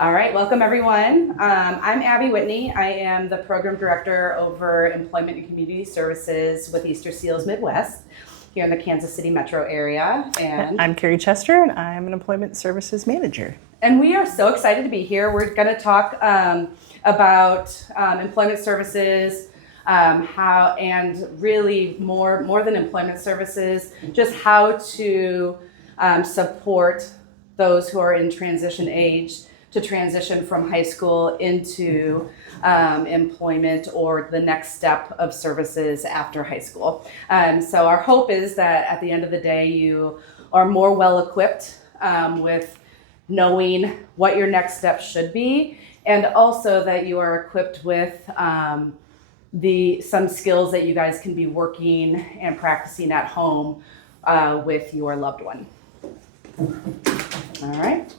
All right, welcome everyone. I'm Abbie Whitney. I am the program director over employment and community services with Easterseals Midwest here in the Kansas City metro area. And I'm Kari Chester, and I'm an employment services manager. And we are so excited to be here. We're going to talk about employment services, how, and really more than employment services, just how to support those who are in transition age to transition from high school into employment or the next step of services after high school. So our hope is that at the end of the day, you are more well equipped with knowing what your next step should be, and also that you are equipped with some skills that you guys can be working and practicing at home with your loved one. All right.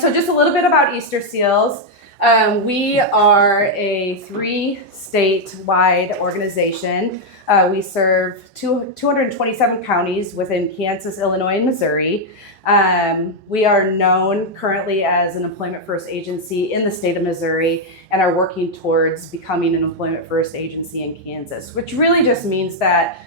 So just a little bit about Easterseals. We are a 3-state-wide organization. We serve 227 counties within Kansas, Illinois, and Missouri. We are known currently as an Employment First agency in the state of Missouri and are working towards becoming an Employment First agency in Kansas, which really just means that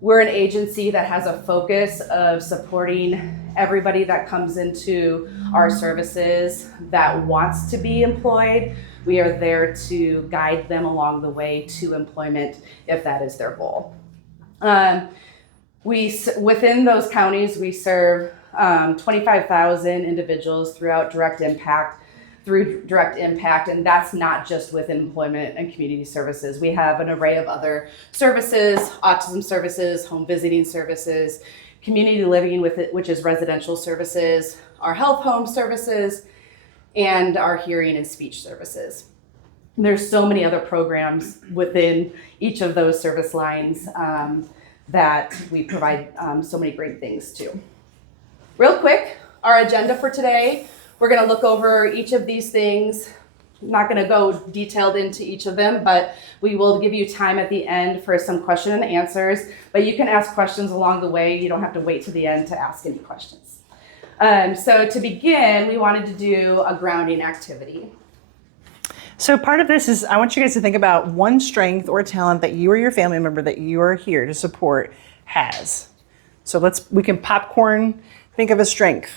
we're an agency that has a focus of supporting everybody that comes into our services that wants to be employed. We are there to guide them along the way to employment if that is their goal. Within those counties, we serve 25,000 individuals through direct impact, and that's not just with employment and community services. We have an array of other services, autism services, home visiting services, community living which is residential services, our health home services, and our hearing and speech services. And there's so many other programs within each of those service lines that we provide so many great things to. Real quick, our agenda for today. We're going to look over each of these things. I'm not going to go detailed into each of them, but we will give you time at the end for some question and answers. But you can ask questions along the way. You don't have to wait to the end to ask any questions. So to begin, we wanted to do a grounding activity. So part of this is I want you guys to think about one strength or talent that you or your family member that you are here to support has. So we can popcorn, think of a strength.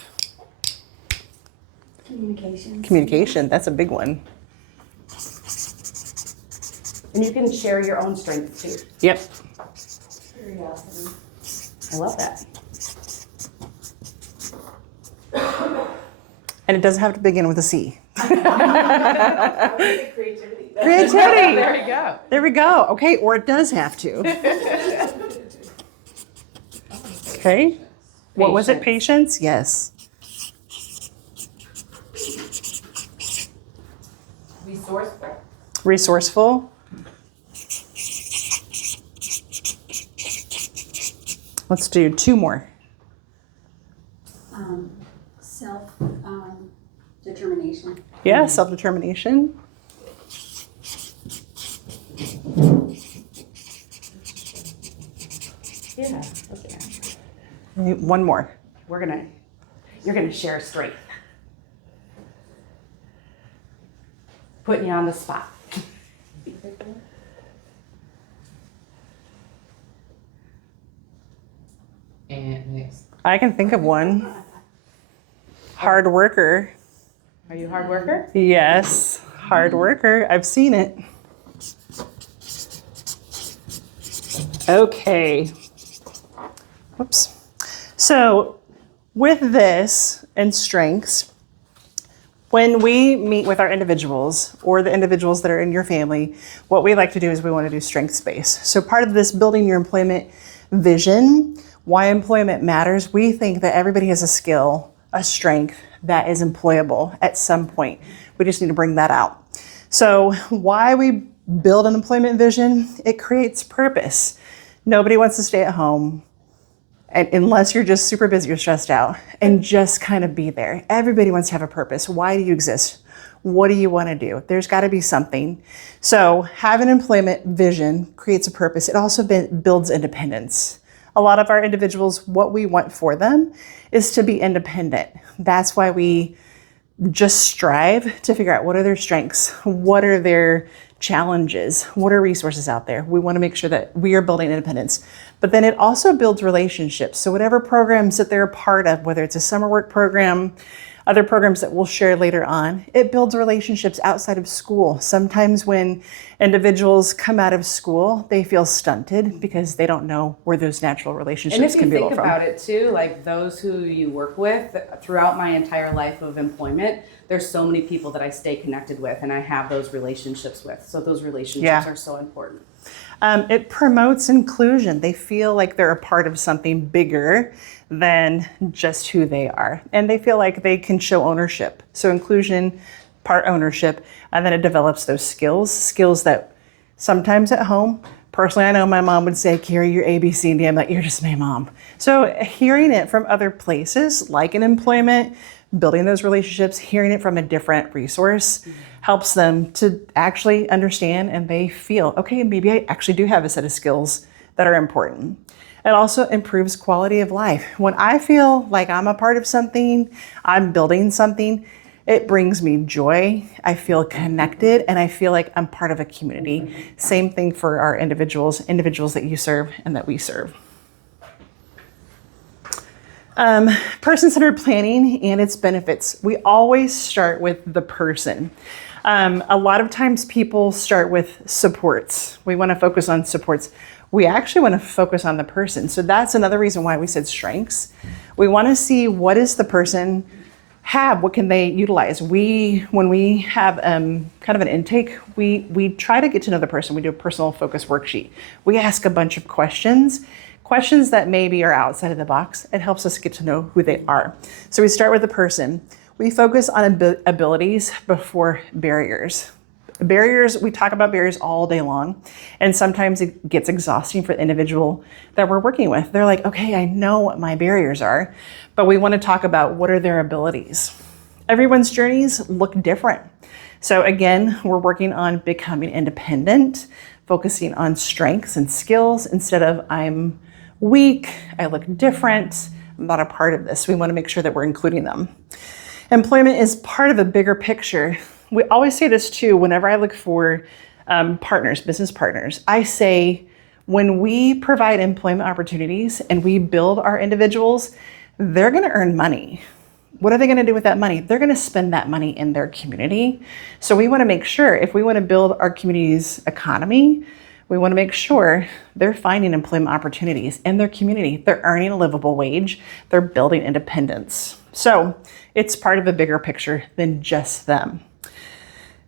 Communication, that's a big one. And you can share your own strengths too. Yep. Curiosity. I love that. And it doesn't have to begin with a C. Creativity. Creativity. There you go. There we go. Okay, or it does have to. Okay. What was it? Patience? Yes. Resourceful. Let's do 2 more. Self-determination. Yeah, self-determination. Yeah. Okay. 1 more. You're gonna share strength. Putting you on the spot. And next. I can think of one. Hard worker. Are you a hard worker? Yes, hard worker. I've seen it. Okay. Whoops. So with this and strengths, when we meet with our individuals or the individuals that are in your family, what we like to do is we want to do strengths based. So part of this building your employment vision, why employment matters, we think that everybody has a skill, a strength that is employable at some point. We just need to bring that out. So why we build an employment vision, it creates purpose. Nobody wants to stay at home unless you're just super busy or stressed out and just kind of be there. Everybody wants to have a purpose. Why do you exist? What do you want to do? There's got to be something. So have an employment vision creates a purpose. It also builds independence. A lot of our individuals, what we want for them is to be independent. That's why we just strive to figure out what are their strengths, what are their challenges, what are resources out there. We want to make sure that we are building independence. But then it also builds relationships. So whatever programs that they're a part of, whether it's a summer work program, other programs that we'll share later on, it builds relationships outside of school. Sometimes when individuals come out of school, they feel stunted because they don't know where those natural relationships And if you can build think from. about it too, like those who you work with throughout my entire life of employment, there's so many people that I stay connected with and I have those relationships with. So those relationships are so important. It promotes inclusion. They feel like they're a part of something bigger than just who they are. And they feel like they can show ownership. So inclusion, part ownership, and then it develops those skills that sometimes at home, personally, I know my mom would say, Kari, you're A, B, C, and D. I'm like, you're just my mom. So hearing it from other places, like in employment, building those relationships, hearing it from a different resource helps them to actually understand, and they feel, okay, maybe I actually do have a set of skills that are important. It also improves quality of life. When I feel like I'm a part of something, I'm building something, it brings me joy. I feel connected and I feel like I'm part of a community. Same thing for our individuals that you serve and that we serve. Person-centered planning and its benefits. We always start with the person. A lot of times people start with supports. We want to focus on supports. We actually want to focus on the person. So that's another reason why we said strengths. We want to see what does the person have, what can they utilize. When we have kind of an intake, we try to get to know the person. We do a personal focus worksheet. We ask a bunch of questions that maybe are outside of the box. It helps us get to know who they are. So we start with the person. We focus on abilities before barriers. Barriers, we talk about barriers all day long, and sometimes it gets exhausting for the individual that we're working with. They're like, okay, I know what my barriers are, but we want to talk about what are their abilities. Everyone's journeys look different. So again, we're working on becoming independent, focusing on strengths and skills instead of I'm weak, I look different, I'm not a part of this. We want to make sure that we're including them. Employment is part of a bigger picture. We always say this too, whenever I look for partners, business partners, I say when we provide employment opportunities and we build our individuals, they're going to earn money. What are they going to do with that money? They're going to spend that money in their community. So we want to make sure if we want to build our community's economy, we want to make sure they're finding employment opportunities in their community. They're earning a livable wage. They're building independence. So it's part of a bigger picture than just them.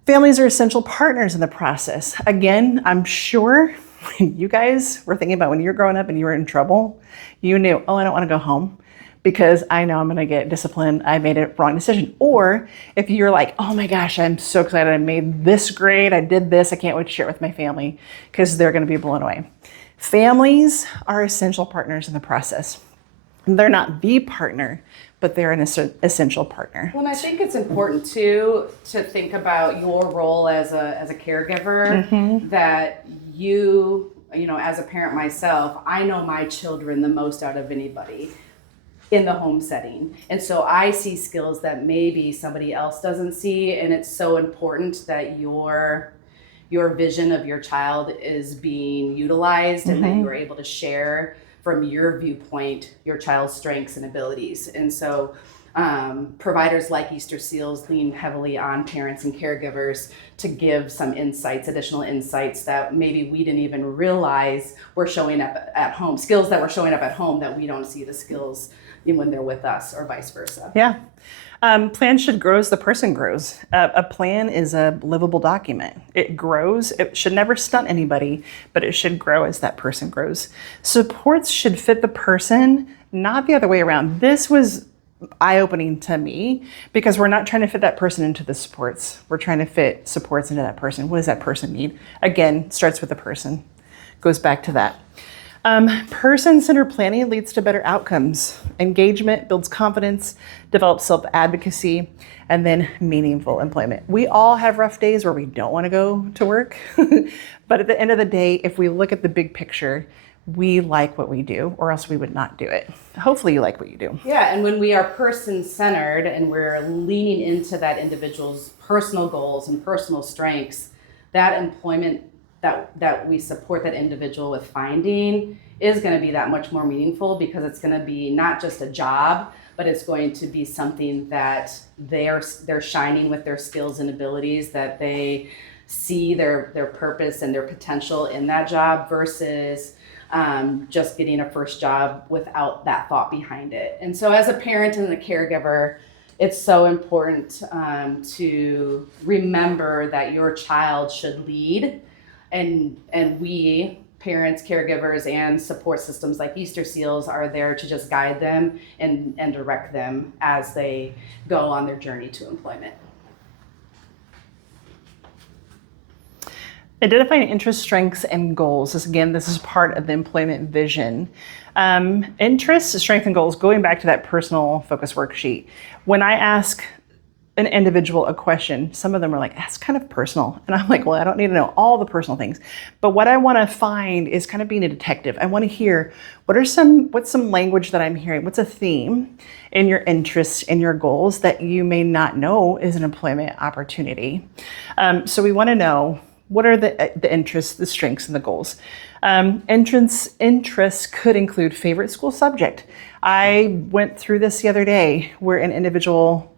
Families are essential partners in the process. Again, I'm sure when you guys were thinking about when you were growing up and you were in trouble, you knew, oh, I don't want to go home because I know I'm going to get disciplined. I made a wrong decision. Or if you're like, oh my gosh, I'm so excited. I made this grade. I did this. I can't wait to share it with my family because they're going to be blown away. Families are essential partners in the process. They're not the partner, but they're an essential partner. Well, and I think it's important too to think about your role as a caregiver, that you know, as a parent myself, I know my children the most out of anybody in the home setting. And so I see skills that maybe somebody else doesn't see. And it's so important that your vision of your child is being utilized and that you're able to share from your viewpoint, your child's strengths and abilities. And so providers like Easterseals lean heavily on parents and caregivers to give some insights, additional insights that maybe we didn't even realize were showing up at home, skills that were showing up at home that we don't see the skills when they're with us or vice versa. Yeah. Plan should grow as the person grows. A plan is a livable document. It grows. It should never stunt anybody, but it should grow as that person grows. Supports should fit the person, not the other way around. This was eye-opening to me because we're not trying to fit that person into the supports. We're trying to fit supports into that person. What does that person need? Again, starts with the person. Goes back to that. Person-centered planning leads to better outcomes. Engagement builds confidence, develops self-advocacy, and then meaningful employment. We all have rough days where we don't want to go to work. But at the end of the day, if we look at the big picture, we like what we do, or else we would not do it. Hopefully you like what you do. Yeah, and when we are person-centered and we're leaning into that individual's personal goals and personal strengths, that employment that we support that individual with finding is going to be that much more meaningful, because it's going to be not just a job, but it's going to be something that they're shining with their skills and abilities, that they see their purpose and their potential in that job, versus just getting a first job without that thought behind it. And so as a parent and a caregiver, it's so important to remember that your child should lead, and we, parents, caregivers, and support systems like Easterseals are there to just guide them and direct them as they go on their journey to employment. Identifying interests, strengths, and goals. This is part of the employment vision. Interests, strengths, and goals, going back to that personal focus worksheet. When I ask an individual a question, some of them are like, that's kind of personal. And I'm like, well, I don't need to know all the personal things. But what I want to find is kind of being a detective. I want to hear what's some language that I'm hearing? What's a theme in your interests and your goals that you may not know is an employment opportunity? So we want to know, what are the interests, the strengths, and the goals? Interests could include favorite school subject. I went through this the other day where an individual,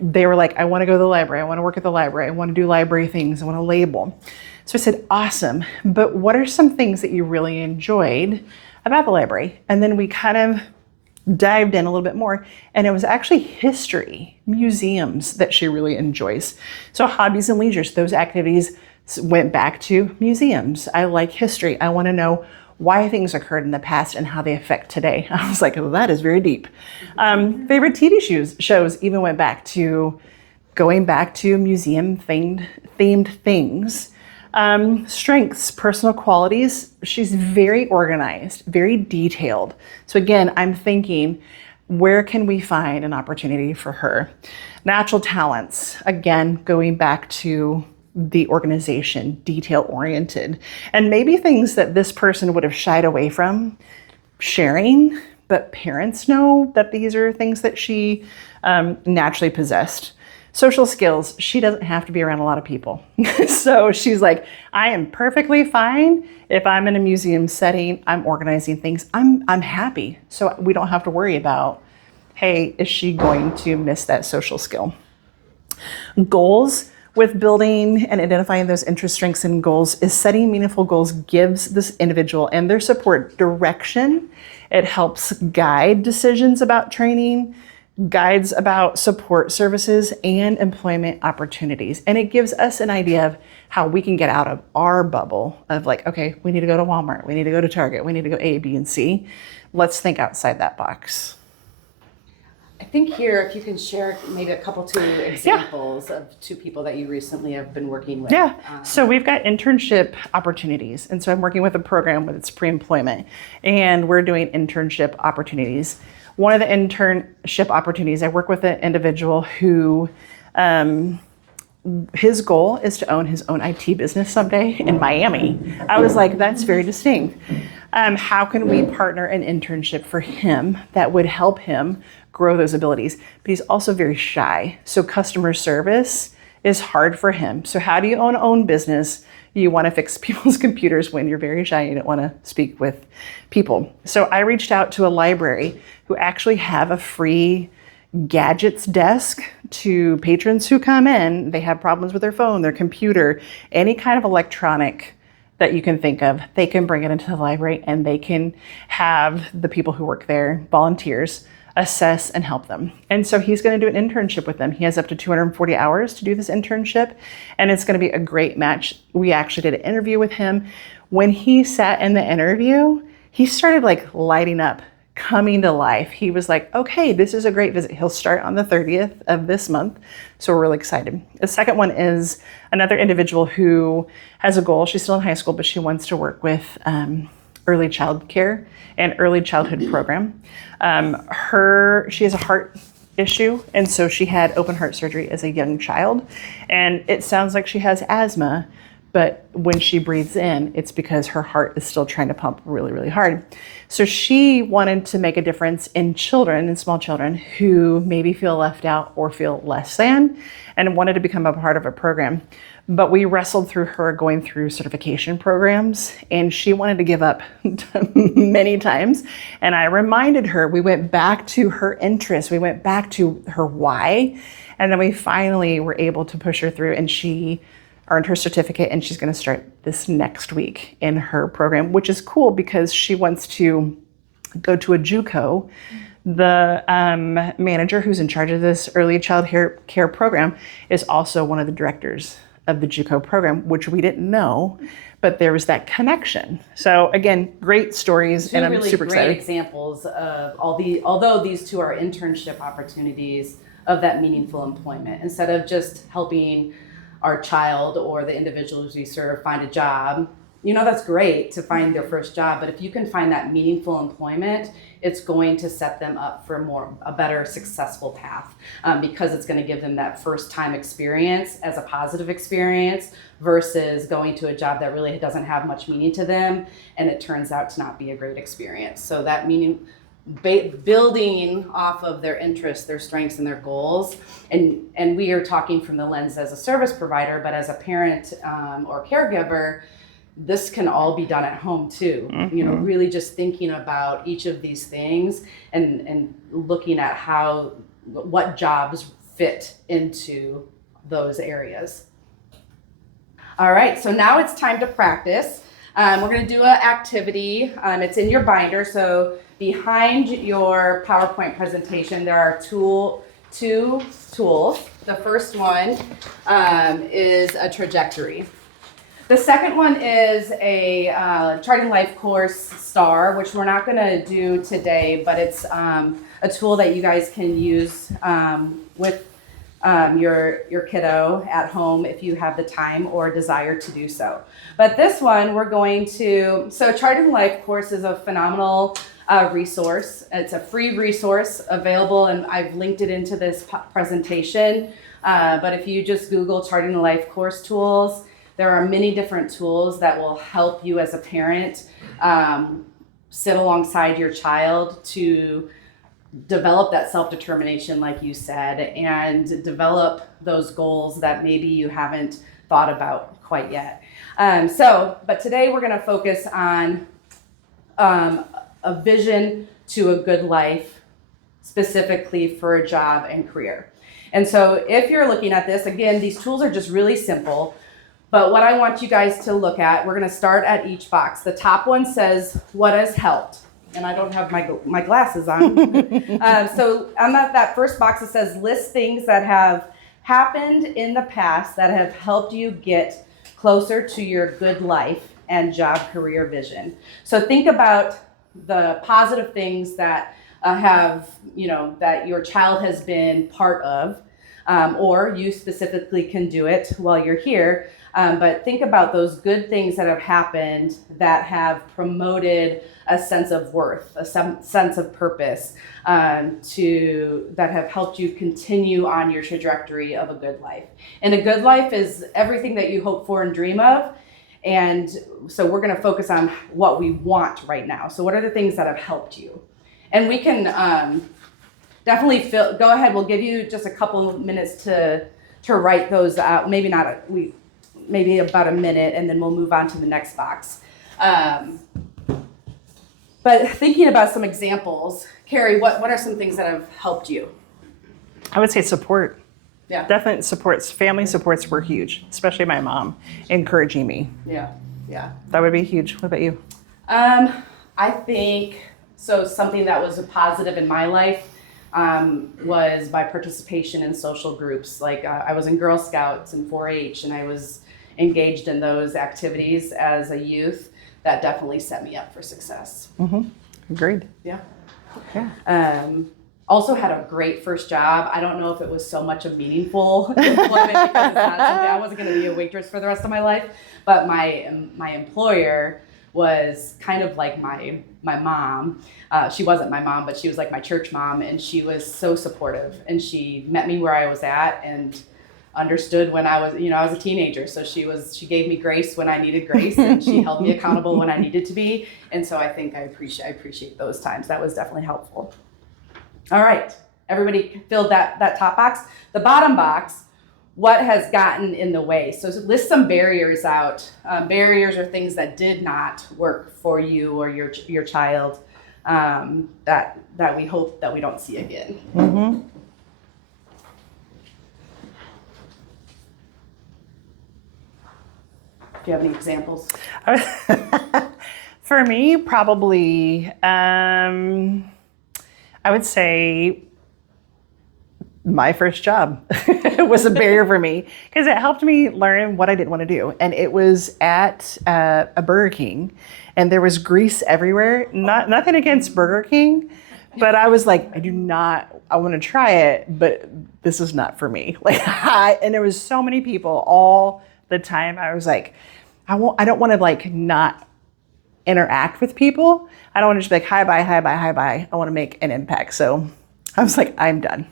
they were like, I want to go to the library. I want to work at the library. I want to do library things. I want to label. So I said, awesome. But what are some things that you really enjoyed about the library? And then we kind of dived in a little bit more, and it was actually history, museums that she really enjoys. So hobbies and leisures, those activities went back to museums. I like history. I want to know why things occurred in the past and how they affect today. I was like, well, that is very deep. Favorite TV shows even went back to going back to museum themed things. Strengths, personal qualities. She's very organized, very detailed. So again, I'm thinking, where can we find an opportunity for her? Natural talents, again, going back to the organization, detail oriented, and maybe things that this person would have shied away from sharing, but parents know that these are things that she naturally possessed. Social skills, she doesn't have to be around a lot of people. So she's like, I am perfectly fine if I'm in a museum setting, I'm organizing things, I'm happy. So we don't have to worry about, hey, is she going to miss that social skill? Goals, with building and identifying those interests, strengths, and goals, is setting meaningful goals gives this individual and their support direction. It helps guide decisions about training, guides about support services and employment opportunities. And it gives us an idea of how we can get out of our bubble of like, okay, we need to go to Walmart, we need to go to Target, we need to go A, B, and C. Let's think outside that box. I think here, if you can share maybe a couple two examples of two people that you recently have been working with. Yeah, so we've got internship opportunities. And so I'm working with a program with its pre-employment, and we're doing internship opportunities. One of the internship opportunities, I work with an individual who, his goal is to own his own IT business someday in Miami. I was like, that's very distinct. How can we partner an internship for him that would help him grow those abilities? But he's also very shy. So customer service is hard for him. So how do you own business? You want to fix people's computers when you're very shy. You don't want to speak with people. So I reached out to a library who actually have a free gadgets desk to patrons who come in. They have problems with their phone, their computer, any kind of electronic that you can think of. They can bring it into the library, and they can have the people who work there, volunteers, assess and help them. And so he's going to do an internship with them. He has up to 240 hours to do this internship, and it's going to be a great match. We actually did an interview with him. When he sat in the interview, he started like lighting up, coming to life. He was like, okay, this is a great visit. He'll start on the 30th of this month. So we're really excited. The second one is another individual who has a goal. She's still in high school, but she wants to work with early child care and early childhood program. She has a heart issue, and so she had open heart surgery as a young child. And it sounds like she has asthma, but when she breathes in, it's because her heart is still trying to pump really, really hard. So she wanted to make a difference in children, in small children, who maybe feel left out or feel less than, and wanted to become a part of a program. But we wrestled through her going through certification programs, and she wanted to give up many times. And I reminded her, we went back to her interests, we went back to her why, and then we finally were able to push her through, and she earned her certificate, and she's going to start this next week in her program, which is cool because she wants to go to a JUCO. The manager who's in charge of this early child care program is also one of the directors of the JUCO program, which we didn't know, but there was that connection. So again, great stories, and I'm really super great excited. Examples of although these two are internship opportunities of that meaningful employment. Instead of just helping our child or the individuals we serve find a job, that's great to find their first job, but if you can find that meaningful employment, it's going to set them up for a better successful path, because it's going to give them that first time experience as a positive experience versus going to a job that really doesn't have much meaning to them and it turns out to not be a great experience. So that meaning, building off of their interests, their strengths, and their goals, and we are talking from the lens as a service provider, but as a parent or caregiver, this can all be done at home too. Mm-hmm. Really just thinking about each of these things and looking at what jobs fit into those areas. All right, so now it's time to practice. We're going to do an activity. It's in your binder. So behind your PowerPoint presentation, there are two tools. The first one is a trajectory. The second one is a Charting LifeCourse star, which we're not going to do today, but it's a tool that you guys can use with your kiddo at home if you have the time or desire to do so. But this one, so Charting LifeCourse is a phenomenal resource. It's a free resource available, and I've linked it into this presentation. But if you just Google Charting the LifeCourse tools, there are many different tools that will help you as a parent sit alongside your child to develop that self-determination, like you said, and develop those goals that maybe you haven't thought about quite yet. But today we're going to focus on a vision to a good life, specifically for a job and career. And so if you're looking at this, again, these tools are just really simple. But what I want you guys to look at, we're going to start at each box. The top one says, what has helped? And I don't have my glasses on. So on that first box, it says, list things that have happened in the past that have helped you get closer to your good life and job career vision. So think about the positive things that that your child has been part of, or you specifically can do it while you're here. But think about those good things that have happened that have promoted a sense of worth, a sense of purpose, that have helped you continue on your trajectory of a good life. And a good life is everything that you hope for and dream of. And so we're going to focus on what we want right now. So what are the things that have helped you? And we can definitely go ahead. We'll give you just a couple of minutes to write those out. Maybe about a minute, and then we'll move on to the next box. But thinking about some examples, Kari, what are some things that have helped you? I would say support. Yeah. Definite supports. Family supports were huge, especially my mom encouraging me. Yeah. That would be huge. What about you? I think so. Something that was a positive in my life was my participation in social groups. Like I was in Girl Scouts and 4-H, and I was engaged in those activities as a youth. That definitely set me up for success. Mm-hmm. Agreed. Yeah. Yeah. Also had a great first job. I don't know if it was so much a meaningful employment because it's not something, I wasn't going to be a waitress for the rest of my life, but my employer was kind of like my mom. She wasn't my mom, but she was like my church mom, and she was so supportive, and she met me where I was at, and understood when I was a teenager. So she gave me grace when I needed grace, and she held me accountable when I needed to be. And so I think I appreciate those times. That was definitely helpful. All right, everybody filled that top box. The bottom box, what has gotten in the way? So list some barriers out. Barriers are things that did not work for you or your child, that we hope that we don't see again. Mm-hmm. Do you have any examples? For me, probably, I would say my first job was a barrier for me because it helped me learn what I didn't want to do. And it was at a Burger King, and there was grease everywhere. Nothing against Burger King, but I was like, I want to try it, but this is not for me. And there was so many people all the time. I was like, I don't want to like not interact with people. I don't want to just be like, hi, bye, hi, bye, hi, bye. I want to make an impact. So I was like, I'm done.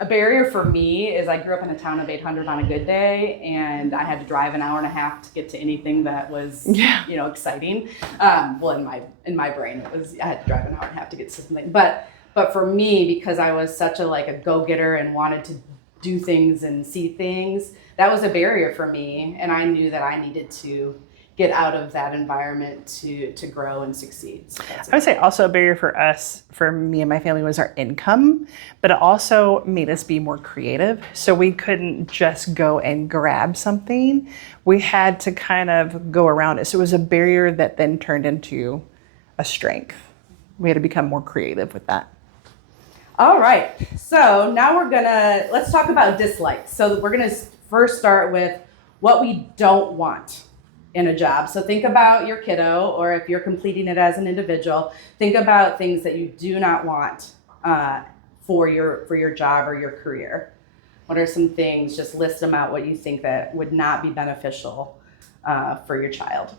A barrier for me is I grew up in a town of 800 on a good day, and I had to drive an hour and a half to get to anything that was, exciting. Well, in my brain, it was, I had to drive an hour and a half to get to something. But for me, because I was such a go-getter and wanted to do things and see things, that was a barrier for me. And I knew that I needed to get out of that environment to grow and succeed. So I would say also a barrier for me and my family was our income, but it also made us be more creative. So we couldn't just go and grab something. We had to kind of go around it. So it was a barrier that then turned into a strength. We had to become more creative with that. All right, so now let's talk about dislikes. So we're gonna first start with what we don't want in a job. So think about your kiddo, or if you're completing it as an individual, think about things that you do not want for your job or your career. What are some things? Just list them out, what you think that would not be beneficial for your child.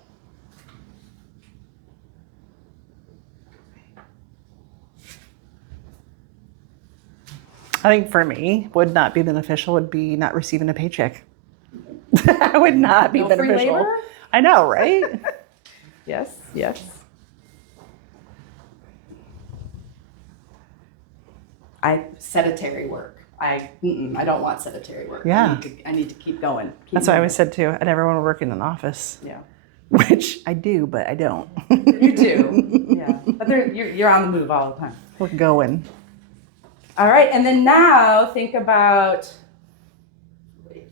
I think for me, would not be beneficial would be not receiving a paycheck. That would not be beneficial. Free labor? I know, right? Yes. Sedentary work. I don't want sedentary work. Yeah. I need to keep going. That's what I always said too. I never want to work in an office. Yeah. Which I do, but I don't. You do. Yeah. But you're on the move all the time. We're going. All right, and then now thinking about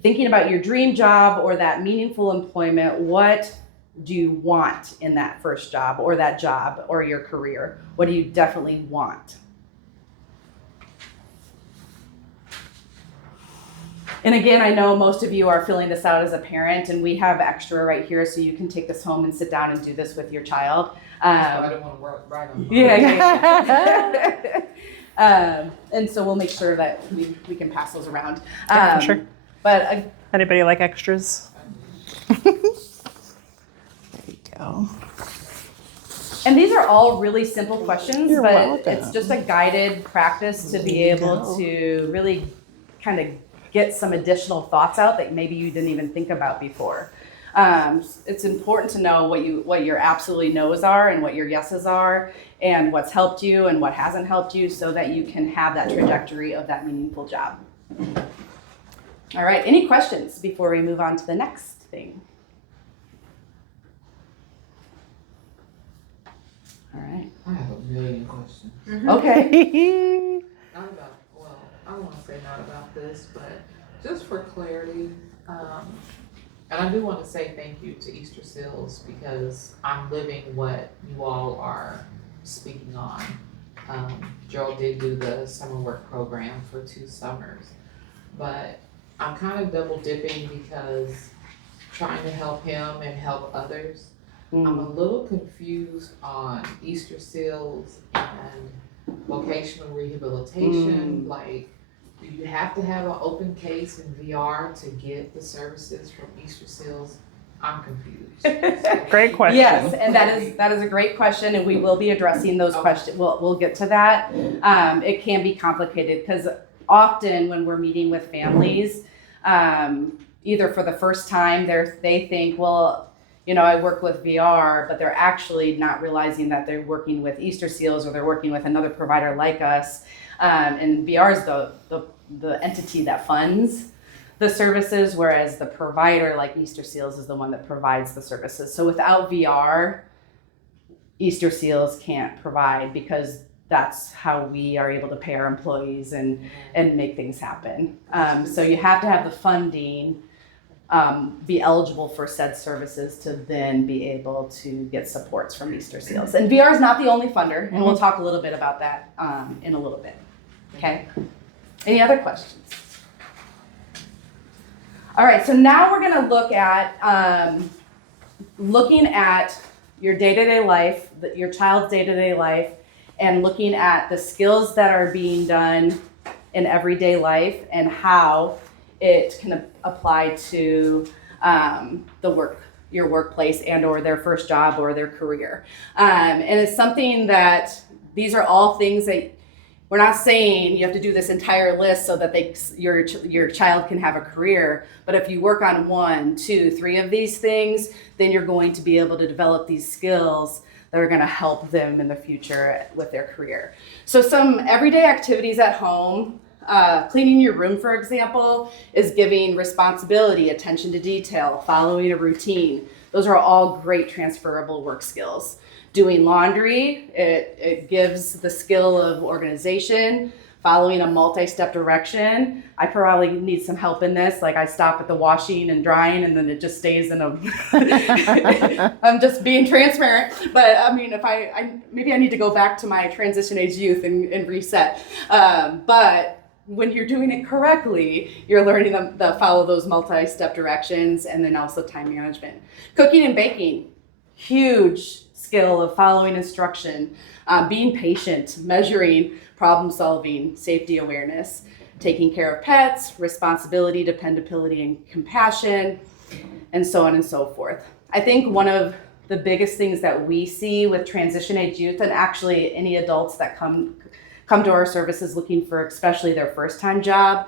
your dream job or that meaningful employment. What do you want in that first job or that job or your career? What do you definitely want? And again, I know most of you are filling this out as a parent, and we have extra right here, so you can take this home and sit down and do this with your child. I don't want to write on Yeah. And so we'll make sure that we can pass those around. Yeah, for sure. But Anybody like extras? There you go. and these are all really simple questions, You're but welcome. it's just a guided practice to be able to really kind of get some additional thoughts out that maybe you didn't even think about before. It's important to know what your absolutely no's are and what your yeses are, and what's helped you and what hasn't helped you, so that you can have that trajectory of that meaningful job. All right, any questions before we move on to the next thing? All right. I have a million questions. Okay. I don't want to say not about this, but just for clarity, and I do want to say thank you to Easterseals, because I'm living what you all are speaking on. Joel did do the summer work program for 2 summers, but I'm kind of double dipping because trying to help him and help others. I'm a little confused on Easterseals and vocational rehabilitation. Like, do you have to have an open case in VR to get the services from Easterseals? I'm confused. Great question. Yes, and that is a great question, and we will be addressing those questions. We'll get to that. It can be complicated because often when we're meeting with families, either for the first time, they think, well, I work with VR, but they're actually not realizing that they're working with Easterseals or they're working with another provider like us. And VR is the entity that funds the services, whereas the provider like Easterseals is the one that provides the services. So without VR, Easterseals can't provide, because that's how we are able to pay our employees and make things happen. So you have to have the funding, be eligible for said services to then be able to get supports from Easterseals. And VR is not the only funder, and we'll talk a little bit about that in a little bit. Okay? Any other questions? All right, so now we're going to look at looking at your day-to-day life, your child's day-to-day life, and looking at the skills that are being done in everyday life and how it can apply to your workplace and or their first job or their career. And it's something that these are all things that we're not saying you have to do this entire list so that your child can have a career. But if you work on 1, 2, 3 of these things, then you're going to be able to develop these skills that are going to help them in the future with their career. So some everyday activities at home, cleaning your room, for example, is giving responsibility, attention to detail, following a routine. Those are all great transferable work skills. Doing laundry, it gives the skill of organization, following a multi-step direction. I probably need some help in this. Like I stop at the washing and drying and then it just stays in a, I'm just being transparent. But I mean, if maybe I need to go back to my transition age youth and reset. But when you're doing it correctly, you're learning to follow those multi-step directions, and then also time management. Cooking and baking, huge skill of following instruction, being patient, measuring, problem solving, safety awareness, taking care of pets, responsibility, dependability, and compassion, and so on and so forth. I think one of the biggest things that we see with transition age youth, and actually any adults that come to our services looking for especially their first time job,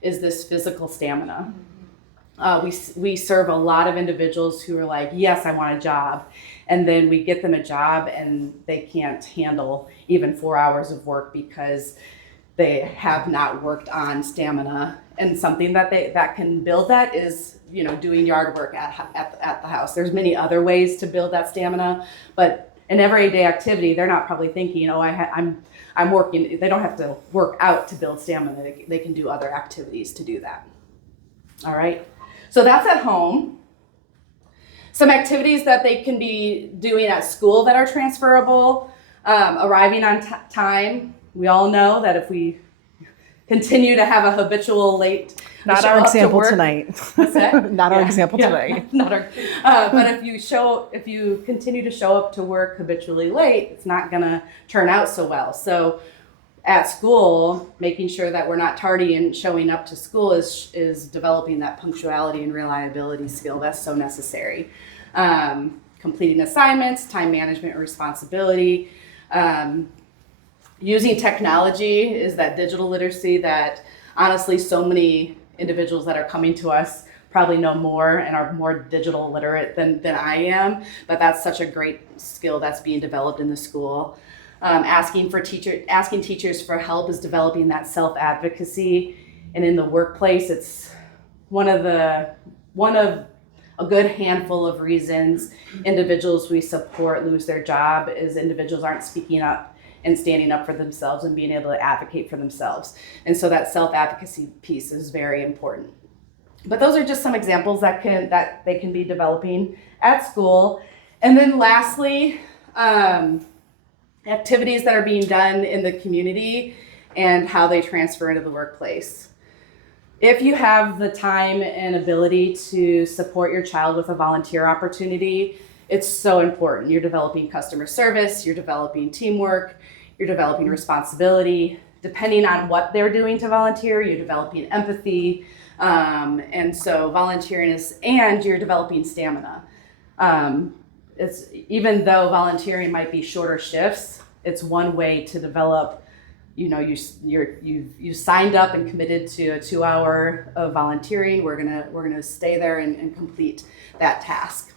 is this physical stamina. We serve a lot of individuals who are like, yes, I want a job. And then we get them a job and they can't handle even 4 hours of work because they have not worked on stamina. And something that can build that is, doing yard work at the house. There's many other ways to build that stamina, but in everyday activity, they're not probably thinking, I'm working. They don't have to work out to build stamina. They can do other activities to do that. All right. So that's at home. Some activities that they can be doing at school that are transferable, arriving on time. We all know that if we continue to have a habitual late, not our example tonight. What's that? Not our example tonight. Not our. But if you continue to show up to work habitually late, it's not gonna turn out so well. So at school, making sure that we're not tardy and showing up to school is developing that punctuality and reliability skill. That's so necessary. Completing assignments, time management and responsibility. Using technology is that digital literacy that honestly so many individuals that are coming to us probably know more and are more digital literate than I am, but that's such a great skill that's being developed in the school. Asking teachers for help is developing that self-advocacy, and in the workplace, it's one of a good handful of reasons individuals we support lose their job is individuals aren't speaking up and standing up for themselves and being able to advocate for themselves. And so that self-advocacy piece is very important. But those are just some examples that they can be developing at school. And then lastly, activities that are being done in the community and how they transfer into the workplace. If you have the time and ability to support your child with a volunteer opportunity, it's so important. You're developing customer service, you're developing teamwork, you're developing responsibility. Depending on what they're doing to volunteer, you're developing empathy, and so volunteering and you're developing stamina. It's even though volunteering might be shorter shifts, it's one way to develop you signed up and committed to a 2 hour of volunteering. We're gonna stay there and complete that task.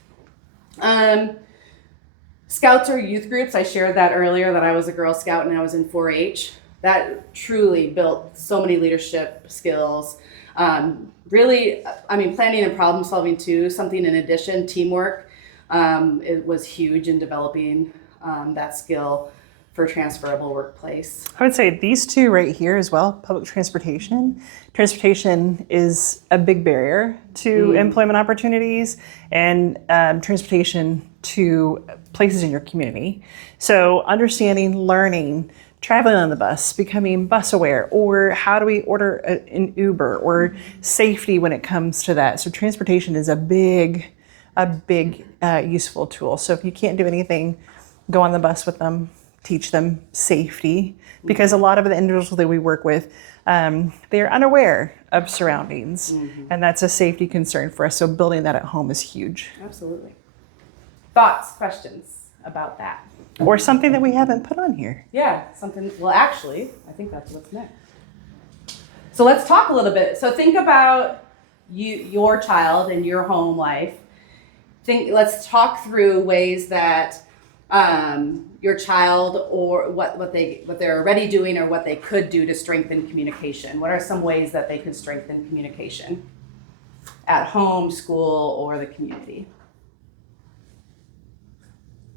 Scouts or youth groups, I shared that earlier, that I was a Girl Scout and I was in 4-H. That truly built so many leadership skills. Really, planning and problem solving too, something in addition, teamwork. It was huge in developing that skill for transferable workplace. I would say these two right here as well, public transportation. Transportation is a big barrier to employment opportunities, and transportation to places in your community. So understanding, learning, traveling on the bus, becoming bus aware, or how do we order an Uber, or safety when it comes to that. So transportation is a big useful tool. So if you can't do anything, go on the bus with them, teach them safety, because a lot of the individuals that we work with, they're unaware of surroundings, and that's a safety concern for us. So building that at home is huge. Absolutely. Thoughts, questions about that? Or something that we haven't put on here. Yeah, something, well, actually, I think that's what's next. So let's talk a little bit. So think about your child and your home life. Let's talk through ways that your child, or what they're already doing, or what they could do to strengthen communication. What are some ways that they could strengthen communication at home, school, or the community?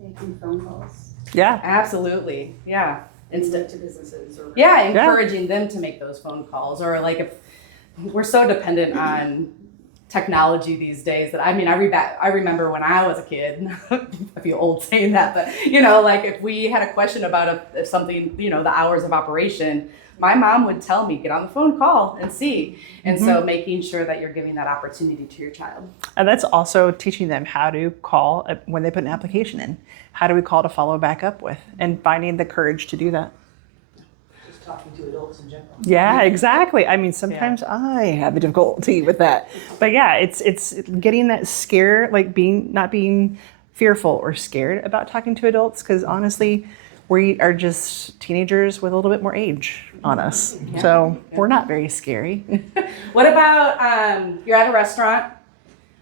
Making phone calls. Yeah. Absolutely. Yeah. To businesses or Encouraging them to make those phone calls, or like, if we're so dependent on technology these days that I remember when I was a kid, I feel old saying that, but like if we had a question about if something, the hours of operation, my mom would tell me, get on the phone, call and see. And so making sure that you're giving that opportunity to your child. And that's also teaching them how to call when they put an application in. How do we call to follow back up with, and finding the courage to do that. just talking to adults in general. Yeah, exactly. Sometimes I have a difficulty with that. But yeah, it's getting that scare, like not being fearful or scared about talking to adults, because honestly, we are just teenagers with a little bit more age on us. Yeah. So we're not very scary. What about you're at a restaurant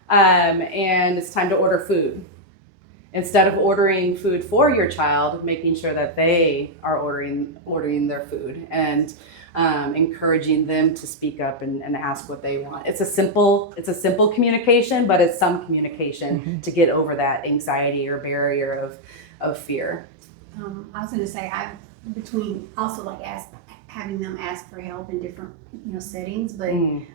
and it's time to order food? Instead of ordering food for your child, making sure that they are ordering their food, and encouraging them to speak up and ask what they want. It's a simple communication, but it's some communication to get over that anxiety or barrier of fear. I was going to say, between also like having them ask for help in different settings, but in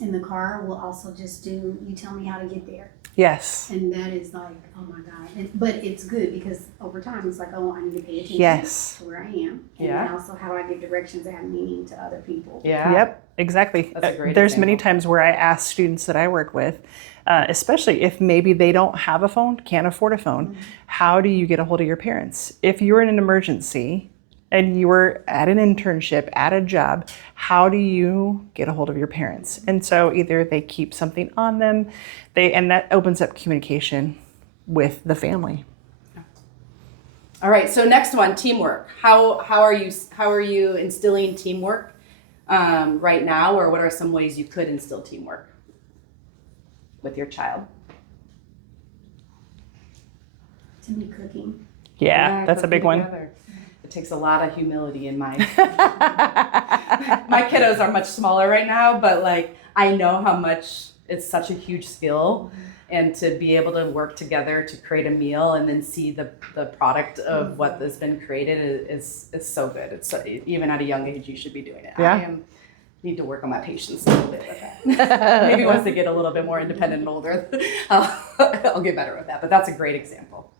the car we'll also just do, you tell me how to get there. Yes. And that is like, oh my God. But it's good because over time it's like, oh, I need to pay attention to where I am. And then also how I give directions that have meaning to other people. Yeah. Yep, exactly. That's a great There's example. many times where I ask students that I work with, especially if maybe they don't have a phone, can't afford a phone, how do you get a hold of your parents? If you're in an emergency and you were at an internship, at a job, how do you get a hold of your parents? And so either they keep something on them, and that opens up communication with the family. All right, so next one, teamwork. How are you instilling teamwork right now, or what are some ways you could instill teamwork with your child? To me, cooking. Yeah, that's a big one. Together. It takes a lot of humility in my my kiddos are much smaller right now, but like I know how much it's such a huge skill, and to be able to work together to create a meal and then see the product of what has been created is so good. It's even at a young age you should be doing it. Yeah. Need to work on my patience a little bit with that. Maybe once they get a little bit more independent and older, I'll get better with that. But that's a great example.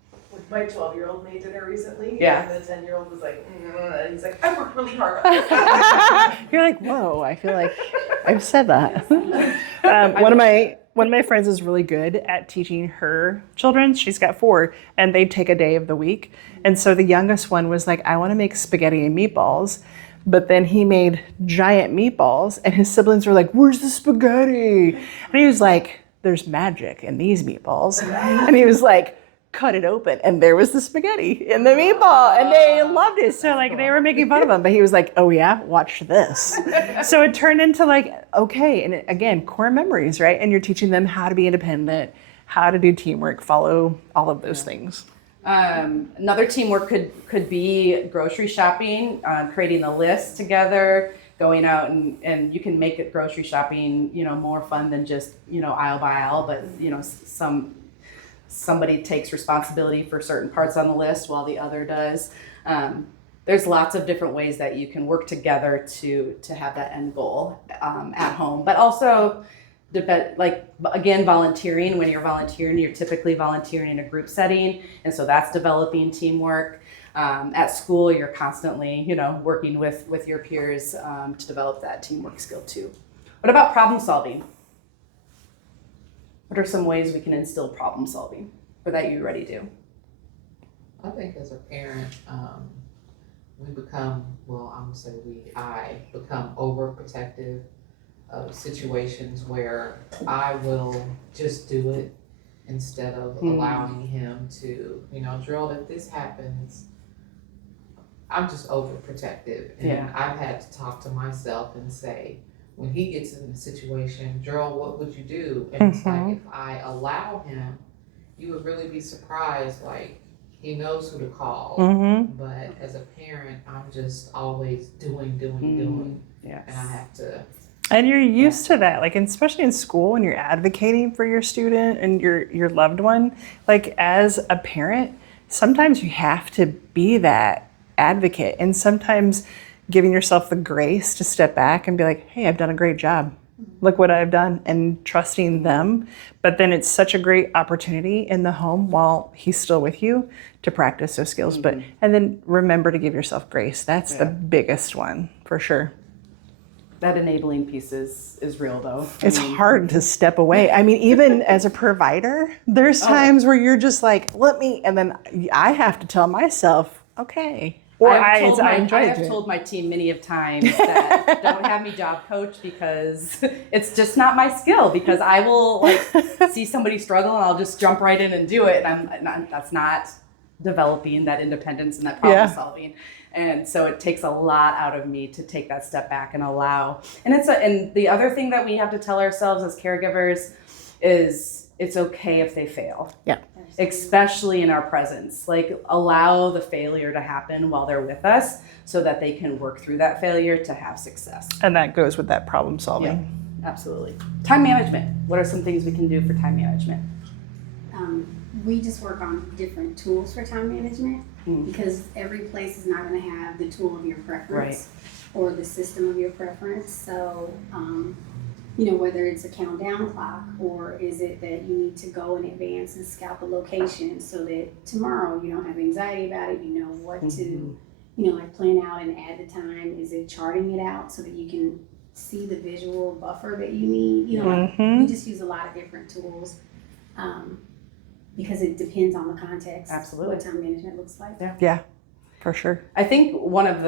My 12-year-old made dinner recently, Yeah. and the 10-year-old was like, and he's like, I worked really hard on this. You're like, whoa, I feel like I've said that. One of my friends is really good at teaching her children. She's got 4, and they take a day of the week. And so the youngest one was like, I want to make spaghetti and meatballs. But then he made giant meatballs, and his siblings were like, where's the spaghetti? And he was like, there's magic in these meatballs. And he was like, cut it open, and there was the spaghetti and the meatball, and they loved it. So like they were making fun of him, but he was like, "Oh yeah, watch this." So it turned into like, okay, and again, core memories, right? And you're teaching them how to be independent, how to do teamwork, follow all of those things. Another teamwork could be grocery shopping, creating the list together, going out and you can make it grocery shopping, more fun than just, aisle by aisle, but, somebody takes responsibility for certain parts on the list while the other does. There's lots of different ways that you can work together to have that end goal at home, but also again, volunteering. When you're volunteering, you're typically volunteering in a group setting, and so that's developing teamwork. At school, you're constantly, working with your peers to develop that teamwork skill too. What about problem solving? What are some ways we can instill problem solving, or that you already do? I think as a parent, we become, I become overprotective of situations where I will just do it instead of allowing him to, Drill, if this happens, I'm just overprotective. And I've had to talk to myself and say, when he gets in a situation, Drill, what would you do? And it's like, if I allow him, you would really be surprised, like, he knows who to call. But as a parent, I'm just always doing. Yes. And I have to. And you're used to that, like, especially in school when you're advocating for your student and your loved one. Like, as a parent, sometimes you have to be that advocate, and sometimes giving yourself the grace to step back and be like, hey, I've done a great job. Look what I've done, and trusting them. But then it's such a great opportunity in the home while he's still with you to practice those skills. But and then remember to give yourself grace. That's the biggest one for sure. That enabling piece is real though. It's hard to step away. I mean, even as a provider, there's times where you're just like, and then I have to tell myself, okay. Or I have told my team many of times that don't have me job coach because it's just not my skill, because I will see somebody struggle and I'll just jump right in and do it. And that's not developing that independence and that problem solving. And so it takes a lot out of me to take that step back and allow. And the other thing that we have to tell ourselves as caregivers is it's okay if they fail. Yeah. Especially in our presence. Like, allow the failure to happen while they're with us so that they can work through that failure to have success. And that goes with that problem solving. Yeah, absolutely. Time management. What are some things we can do for time management? We just work on different tools for time management because every place is not going to have the tool of your preference or the system of your preference. So, whether it's a countdown clock, or is it that you need to go in advance and scout the location so that tomorrow you don't have anxiety about it, you know what to, plan out and add the time. Is it charting it out so that you can see the visual buffer that you need? We just use a lot of different tools because it depends on the context. Absolutely. What time management looks like. Yeah, for sure. I think one of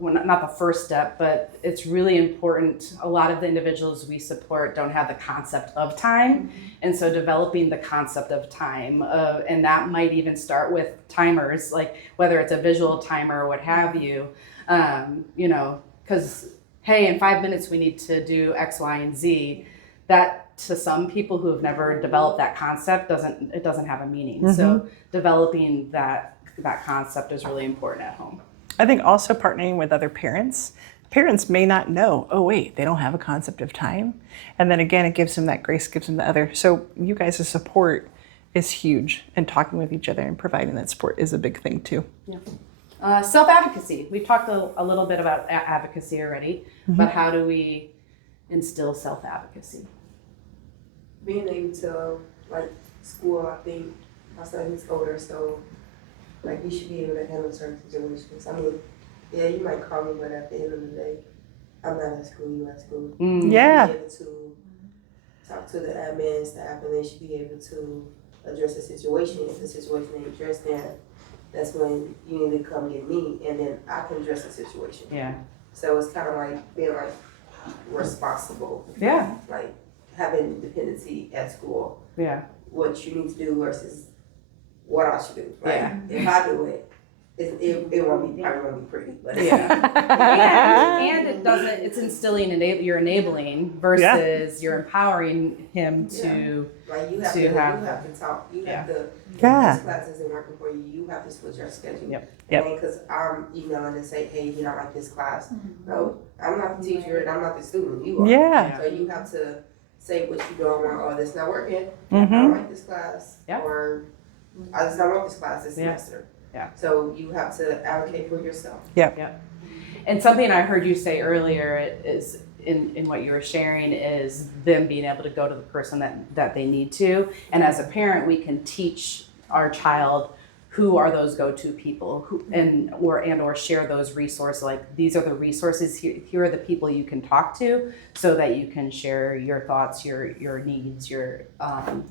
not the first step, but it's really important. A lot of the individuals we support don't have the concept of time. And so developing the concept of time, and that might even start with timers, like whether it's a visual timer or what have you, because, hey, in 5 minutes we need to do X, Y, and Z. That, to some people who have never developed that concept, doesn't have a meaning. So developing that concept is really important at home. I think also partnering with other parents. Parents may not know, oh wait, they don't have a concept of time. And then again, it gives them that grace, gives them the other. So you guys' support is huge, and talking with each other and providing that support is a big thing too. Yeah. Self-advocacy. We've talked a little bit about advocacy already, but how do we instill self-advocacy? Being able to, school, I think my son is older, so you should be able to handle certain situations. I mean, you might call me, but at the end of the day, I'm not at school, you at school. Yeah. Be able to talk to the admin staff, and they should be able to address the situation. If the situation ain't addressed, then that's when you need to come get me, and then I can address the situation. Yeah. So it's kind of like being responsible. Yeah. Having dependency at school. Yeah. what you need to do versus what I should do. Like, Yeah. if I do it, it won't be, probably won't be pretty. But and it doesn't, it's instilling, you're enabling versus you're empowering him to, like you have to to have- you have to talk. You have to. Yeah. If this class isn't working for you, you have to switch your schedule. Yep. Because I'm emailing and say, hey, you don't like this class. No, I'm not the teacher and I'm not the student. You are. Yeah. So you have to say what you don't want. Oh, this not working. I Mm-hmm. don't like this class. Yep. Or I just don't want this class this Yeah. semester. Yeah. So you have to advocate for yourself. and something I heard you say earlier is in what you were sharing is them being able to go to the person that they need to. And as a parent, we can teach our child who are those go-to people or share those resources. Like, these are the resources, here are the people you can talk to so that you can share your thoughts, your needs, your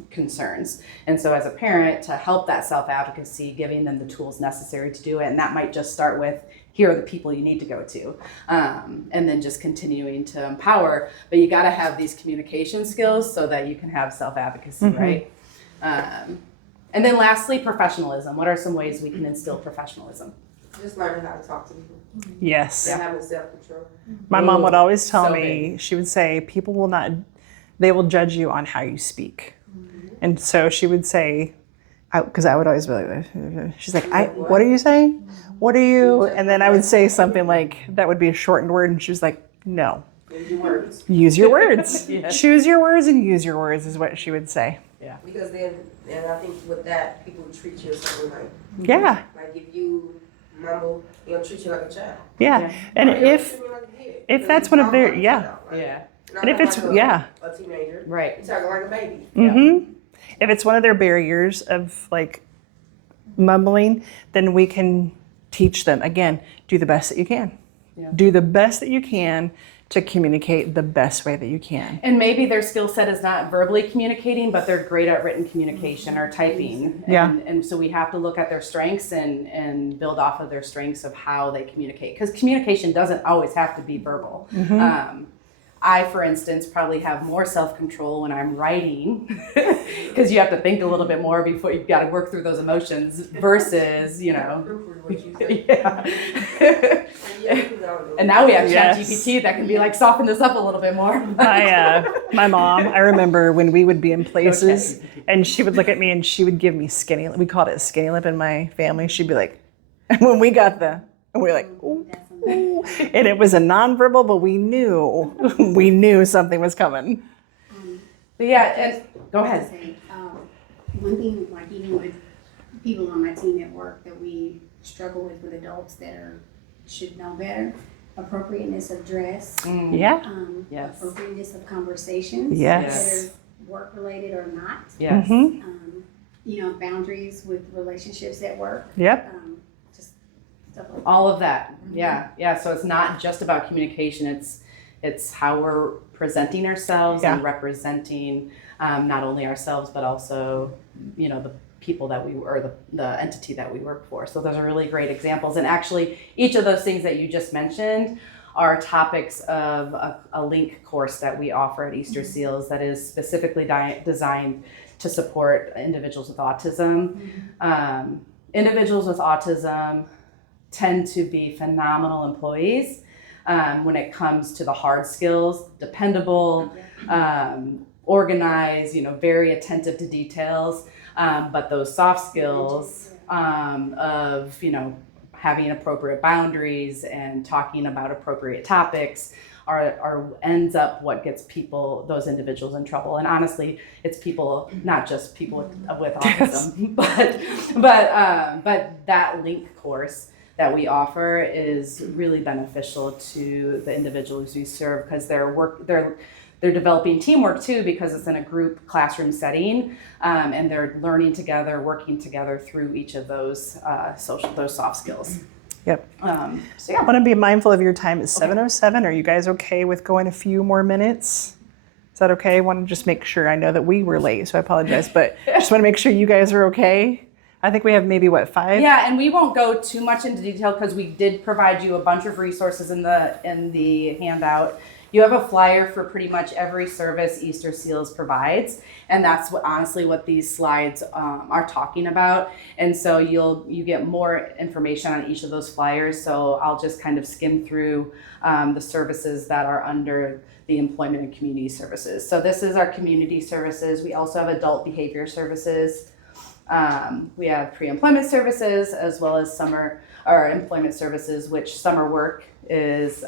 concerns. And so as a parent, to help that self-advocacy, giving them the tools necessary to do it, and that might just start with, here are the people you need to go to, and then just continuing to empower. But you gotta have these communication skills so that you can have self-advocacy, right? And then lastly, professionalism. What are some ways we can instill professionalism? Just learning how to talk to people. Yes. And having self-control. My mom would always tell so me, she would say, people will not, they will judge you on how you speak. And so she would say, because I would always be like, she's like, what are you saying? What are you? And then I would say something like, that would be a shortened word. And she was like, no. Use your words. Use your words. Yes. Choose your words and use your words is what she would say. Because then, and I think with that, people treat you as something like, Yeah. like if you mumble, they'll treat you like a child. Yeah. And Or they'll if treat me like a kid. if Because that's you one of talk their, like a yeah. child. Like, Yeah. not And if it's, like yeah. a teenager. Right. You talk like a baby. Mm-hmm. If it's one of their barriers of like mumbling, then we can teach them, again, do the best that you can. Yeah. Do the best that you can to communicate the best way that you can. And maybe their skill set is not verbally communicating, but they're great at written communication or typing. Yeah. And so we have to look at their strengths and build off of their strengths of how they communicate. Because communication doesn't always have to be verbal. I, for instance, probably have more self-control when I'm writing because you have to think a little bit more before you've got to work through those emotions versus, Proofread what you say. yeah. And And now we have Yes. ChatGPT that can be like, soften this up a little bit more. My mom, I remember when we would be in places and she would look at me and she would give me skinny, we called it skinny lip in my family. She'd be like, and when we got and we were like, ooh. And it was a nonverbal, but we knew something was coming. But yeah, and go ahead. One thing, like even with people on my team at work that we struggle with adults that should know better, appropriateness of dress, Yeah. Yes. appropriateness of conversations, Yes. whether work related or not. Yes. Mm-hmm. Boundaries with relationships at work. Yep. Just stuff like that. All of that. Yeah. So it's not just about communication. It's how we're presenting ourselves and representing not only ourselves but also the people that the entity that we work for. So those are really great examples. And actually, each of those things that you just mentioned are topics of a link course that we offer at Easterseals that is specifically designed to support individuals with autism. Individuals with autism tend to be phenomenal employees when it comes to the hard skills, dependable, organized, very attentive to details. But those soft skills of, having appropriate boundaries and talking about appropriate topics are ends up what gets those individuals in trouble. And honestly, it's people, not just people with autism, but that link course that we offer is really beneficial to the individuals we serve because they're developing teamwork too because it's in a group classroom setting, and they're learning together, working together through each of those those soft skills. Yep. So I want to be mindful of your time. It's 7:07. Are you guys okay with going a few more minutes? Is that okay? I want to just make sure. I know that we were late, so I apologize, but just want to make sure you guys are okay. I think we have maybe, what, 5? Yeah, and we won't go too much into detail because we did provide you a bunch of resources in the handout. You have a flyer for pretty much every service Easterseals provides, and that's honestly what these slides are talking about. And so you get more information on each of those flyers. So I'll just kind of skim through the services that are under the employment and community services. So this is our community services. We also have adult behavior services. We have pre-employment services as well as summer or employment services, which summer work is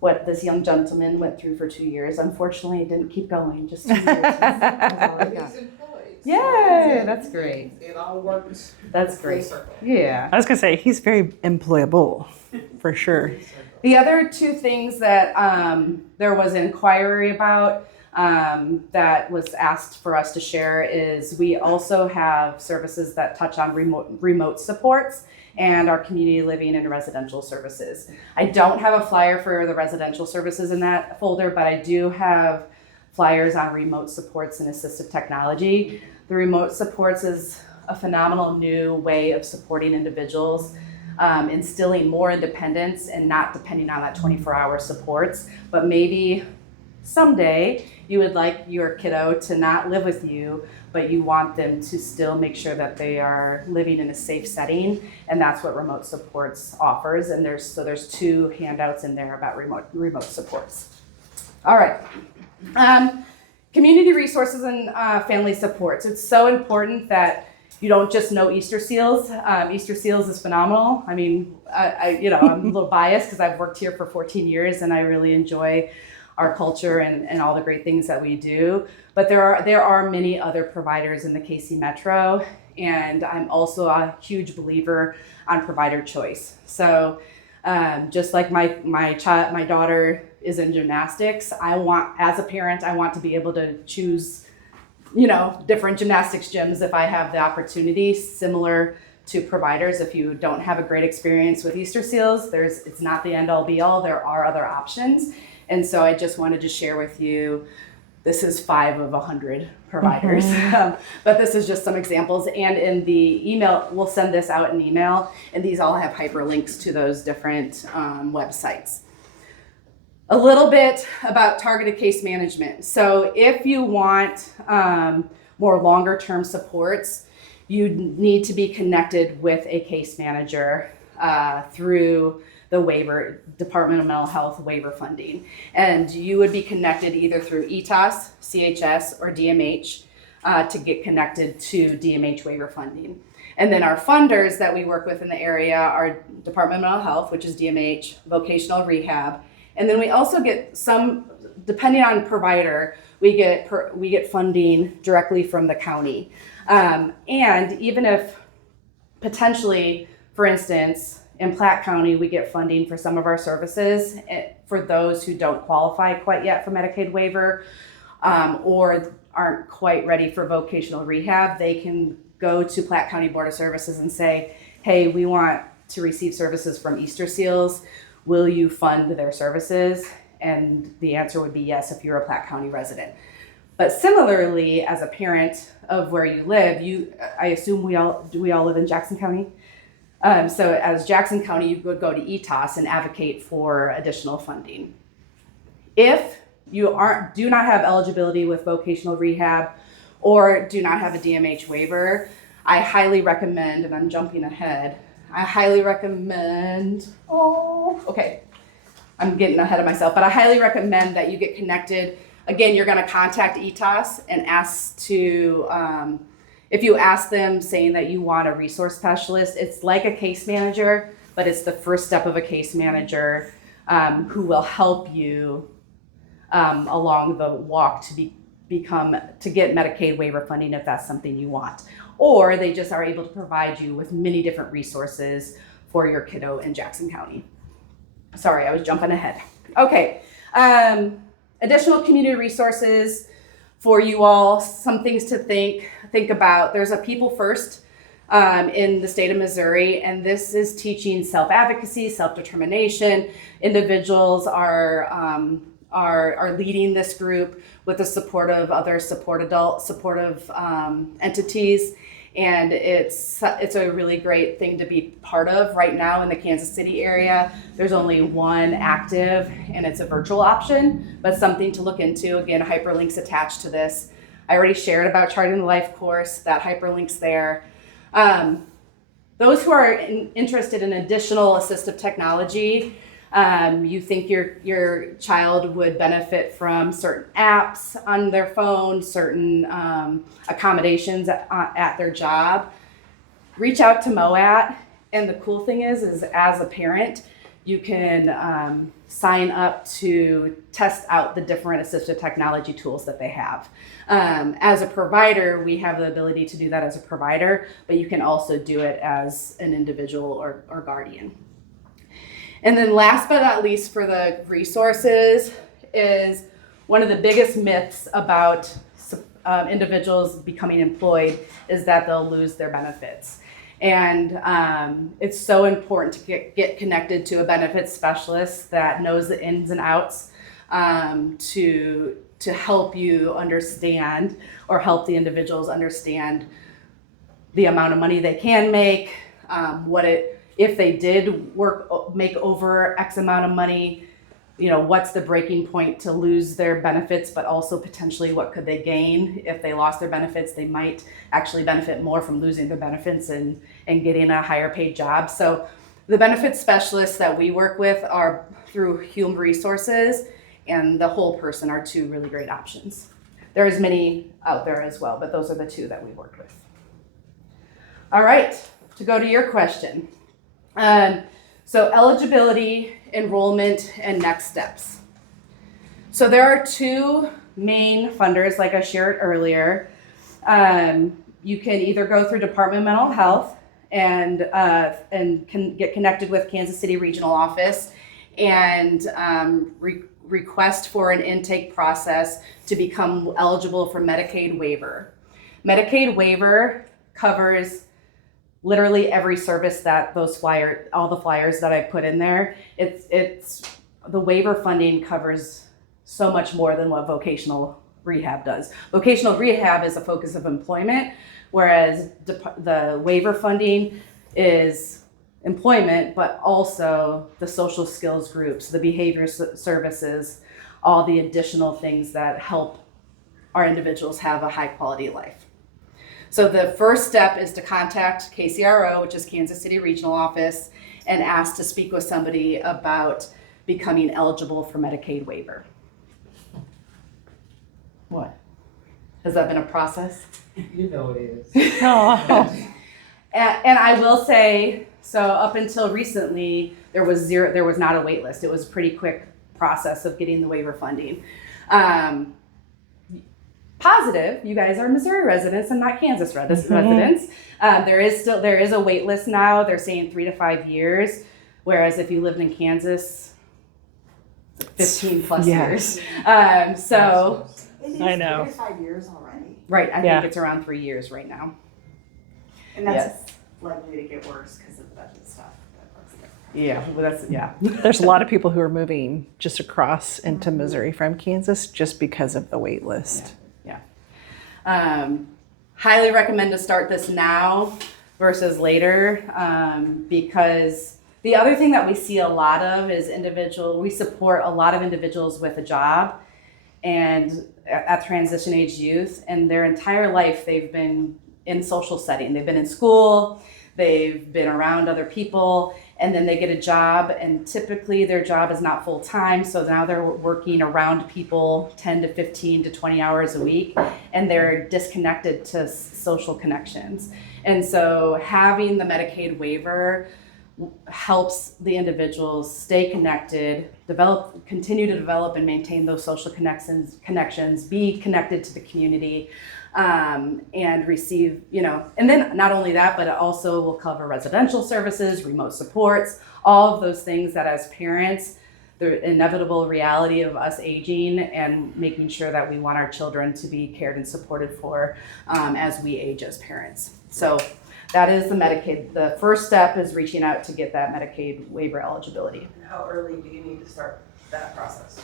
what this young gentleman went through for 2 years. Unfortunately, it didn't keep going, just 2 years. He's employed. Yeah, that's great. It all works. That's full great. circle. Yeah. I was going to say, he's very employable, for sure. The other 2 things that there was an inquiry about that was asked for us to share is we also have services that touch on remote supports and our community living and residential services. I don't have a flyer for the residential services in that folder, but I do have flyers on remote supports and assistive technology. The remote supports is a phenomenal new way of supporting individuals, instilling more independence and not depending on that 24-hour supports, but maybe someday you would like your kiddo to not live with you, but you want them to still make sure that they are living in a safe setting, and that's what remote supports offers. And there's 2 handouts in there about remote supports. All right, community resources and family supports. It's so important that you don't just know Easterseals. Easterseals is phenomenal. I mean, I'm a little biased because I've worked here for 14 years and I really enjoy our culture and all the great things that we do. But there are many other providers in the KC Metro, and I'm also a huge believer on provider choice. So just like my daughter is in gymnastics, as a parent, I want to be able to choose, different gymnastics gyms if I have the opportunity, similar to providers. If you don't have a great experience with Easterseals, it's not the end all be all. There are other options. And so I just wanted to share with you, this is 5 of 100 providers, but this is just some examples. And in the email, we'll send this out in email, and these all have hyperlinks to those different websites. A little bit about targeted case management. So if you want more longer term supports, you need to be connected with a case manager through the Department of Mental Health waiver funding. And you would be connected either through ETAS, CHS, or DMH to get connected to DMH waiver funding. And then our funders that we work with in the area are Department of Mental Health, which is DMH, Vocational, Rehab. And then we also get some, depending on provider, we get funding directly from the county. And even if potentially, for instance, in Platte County, we get funding for some of our services for those who don't qualify quite yet for Medicaid waiver or aren't quite ready for vocational rehab. They can go to Platte County Board of Services and say, hey, we want to receive services from Easterseals. Will you fund their services? And the answer would be yes if you're a Platte County resident. But similarly, as a parent of where you live, I assume we all live in Jackson County? So as Jackson County, you would go to ETAS and advocate for additional funding. If you do not have eligibility with vocational rehab or do not have a DMH waiver, I highly recommend, and I'm jumping ahead, I'm getting ahead of myself, but I highly recommend that you get connected. Again, you're gonna contact ETAS and ask to, if you ask them saying that you want a resource specialist, it's like a case manager, but it's the first step of a case manager who will help you along the walk to get Medicaid waiver funding if that's something you want. Or they just are able to provide you with many different resources for your kiddo in Jackson County. Sorry, I was jumping ahead. Okay, additional community resources for you all, some things to think about. There's a People First in the state of Missouri, and this is teaching self-advocacy, self-determination. Individuals are leading this group with the support of other supportive entities, And it's a really great thing to be part of. Right now in the Kansas City area, there's only one active, and it's a virtual option, but something to look into. Again, hyperlinks attached to this. I already shared about charting the LifeCourse, that hyperlink's there. Those who are interested in additional assistive technology, you think your child would benefit from certain apps on their phone, certain accommodations at their job, reach out to MOAT. And the cool thing is as a parent, you can sign up to test out the different assistive technology tools that they have. As a provider, we have the ability to do that as a provider, but you can also do it as an individual or guardian. And then last but not least for the resources is one of the biggest myths about individuals becoming employed is that they'll lose their benefits. And it's so important to get connected to a benefits specialist that knows the ins and outs to help you understand or help the individuals understand the amount of money they can make, if they did make over X amount of money, what's the breaking point to lose their benefits, but also potentially what could they gain if they lost their benefits. They might actually benefit more from losing their benefits and getting a higher paid job. So the benefits specialists that we work with are through Human Resources and the Whole Person are two really great options. There's many out there as well, but those are the two that we work with. All right, to go to your question. So eligibility, enrollment, and next steps. So there are two main funders, like I shared earlier. You can either go through Department of Mental Health and can get connected with Kansas City Regional Office and request for an intake process to become eligible for Medicaid waiver. Medicaid waiver covers literally every service that all the flyers that I put in there. It's the waiver funding covers so much more than what vocational rehab does. Vocational rehab is a focus of employment, whereas the waiver funding is employment, but also the social skills groups, the behavior services, all the additional things that help our individuals have a high quality life. So the first step is to contact KCRO, which is Kansas City Regional Office, and ask to speak with somebody about becoming eligible for Medicaid waiver. What? Has that been a process? You know it is. Oh. And I will say, so up until recently, there was not a wait list. It was a pretty quick process of getting the waiver funding. Positive, you guys are Missouri residents and not Kansas residents. There is a wait list now. They're saying 3 to 5 years, whereas if you lived in Kansas, 15 plus years. So I know. 3 to 5 years already. Right, I think it's around 3 years right now. And that's likely to get worse because of the budget stuff. There's a lot of people who are moving just across into Missouri from Kansas just because of the wait list. Highly recommend to start this now versus later, because the other thing that we see a lot of is we support a lot of individuals with a job and at transition age youth, and their entire life they've been in social setting. They've been in school, they've been around other people, and then they get a job, and typically their job is not full time, so now they're working around people 10 to 15 to 20 hours a week, and they're disconnected to social connections. And so having the Medicaid waiver helps the individuals stay connected, continue to develop and maintain those social connections, be connected to the community, and receive, and then not only that, but it also will cover residential services, remote supports, all of those things that as parents, the inevitable reality of us aging and making sure that we want our children to be cared and supported for as we age as parents. So that is the Medicaid. The first step is reaching out to get that Medicaid waiver eligibility. How early do you need to start that process?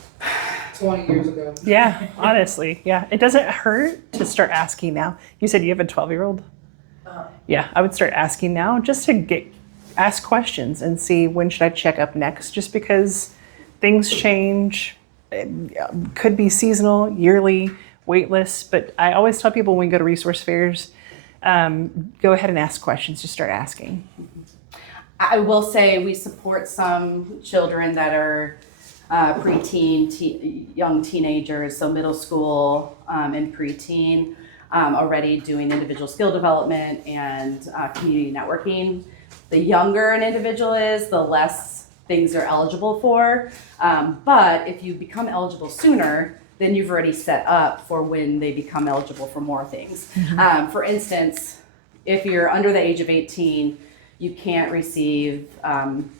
20 years ago. Yeah, honestly, yeah. It doesn't hurt to start asking now. You said you have a 12-year-old? Yeah, I would start asking now just to ask questions and see when should I check up next, just because things change. It could be seasonal, yearly, wait lists, but I always tell people when we go to resource fairs, go ahead and ask questions, just start asking. I will say we support some children that are preteen, young teenagers, so middle school and preteen, already doing individual skill development and community networking. The younger an individual is, the less things they're eligible for. But if you become eligible sooner, then you've already set up for when they become eligible for more things. For instance, if you're under the age of 18, you can't receive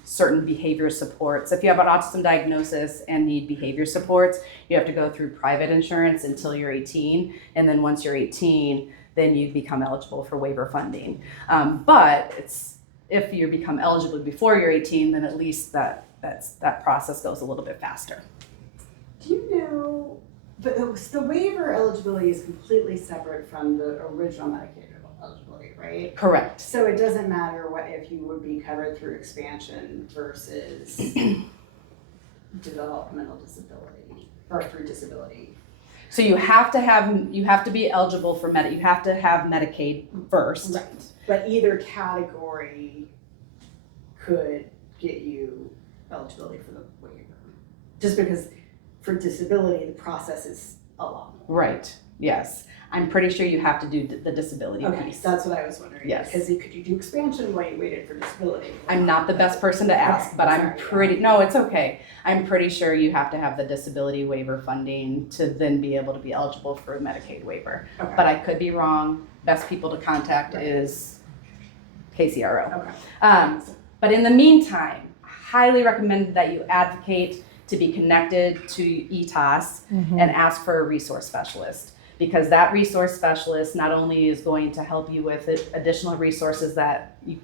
certain behavior supports. If you have an autism diagnosis and need behavior supports, you have to go through private insurance until you're 18. And then once you're 18, then you become eligible for waiver funding. But if you become eligible before you're 18, then at least that process goes a little bit faster. Do you know, the waiver eligibility is completely separate from the original Medicaid eligibility, right? Correct. So it doesn't matter if you would be covered through expansion versus developmental disability or through disability. So you have to be eligible for you have to have Medicaid first. Right. But either category could get you eligibility for the waiver. Just because for disability, the process is a lot more. Right. Yes. I'm pretty sure you have to do the disability Okay, piece. that's what I was wondering. Yes. Because could you do expansion while you waited for disability? I'm not the best person to ask, Okay, but sorry. no, it's okay. I'm pretty sure you have to have the disability waiver funding to then be able to be eligible for a Medicaid waiver. Okay. But I could be wrong. Best people to contact is KCRO. Okay. But in the meantime, I highly recommend that you advocate to be connected to ETAS and ask for a resource specialist, because that resource specialist not only is going to help you with additional resources that you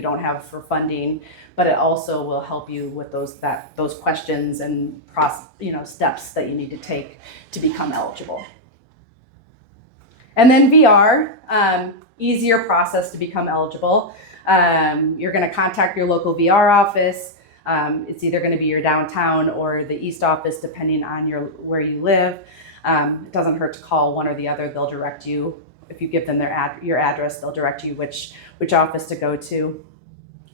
don't have for funding, but it also will help you with those questions and steps that you need to take to become eligible. And then VR, easier process to become eligible. You're going to contact your local VR office. It's either going to be your downtown or the East office, depending on where you live. It doesn't hurt to call one or the other. They'll direct you. If you give them your address, they'll direct you which office to go to.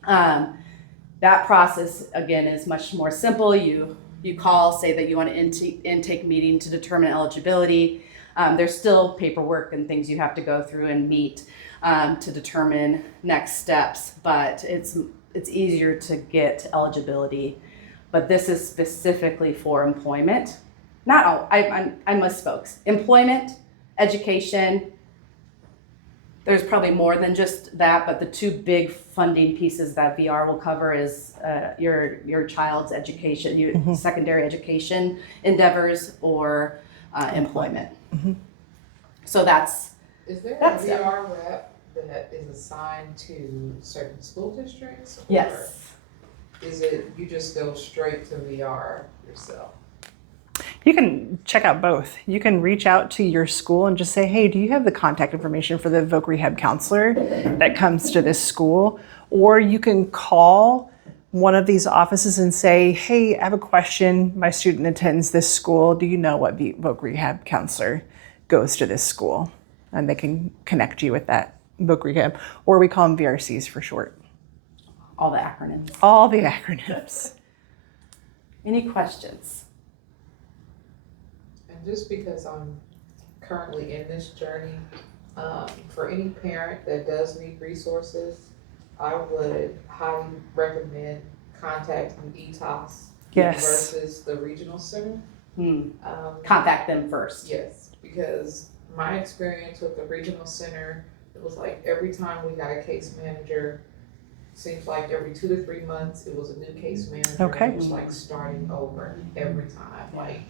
That process, again, is much more simple. You call, say that you want an intake meeting to determine eligibility. There's still paperwork and things you have to go through and meet to determine next steps, but it's easier to get eligibility. But this is specifically for employment. Not all, I misspoke. Employment, education, there's probably more than just that, but the two big funding pieces that VR will cover is your child's education, your secondary education endeavors, or employment. So Is there a That's VR rep that is assigned to certain school districts? Or yes. is it you just go straight to VR yourself? You can check out both. You can reach out to your school and just say, hey, do you have the contact information for the voc rehab counselor that comes to this school? Or you can call one of these offices and say, hey, I have a question. My student attends this school. Do you know what voc rehab counselor goes to this school? And they can connect you with that voc rehab, or we call them VRCs for short. All the acronyms. All the acronyms. Any questions? And just because I'm currently in this journey, for any parent that does need resources, I would highly recommend contacting ETAS Yes. versus the regional center. Contact them first. Yes, because my experience with the regional center, it was like every time we got a case manager, seems like every 2 to 3 months, it was a new case manager. Okay. It was like starting over every time, like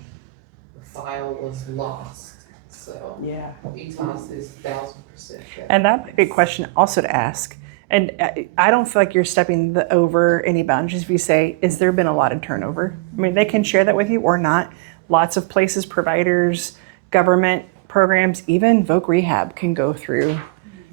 the file was lost. So Yeah. ETAS is 1,000%. And that might be a question also to ask. And I don't feel like you're stepping over any boundaries if you say, has there been a lot of turnover? I mean, they can share that with you or not. Lots of places, providers, government programs, even voc rehab can go through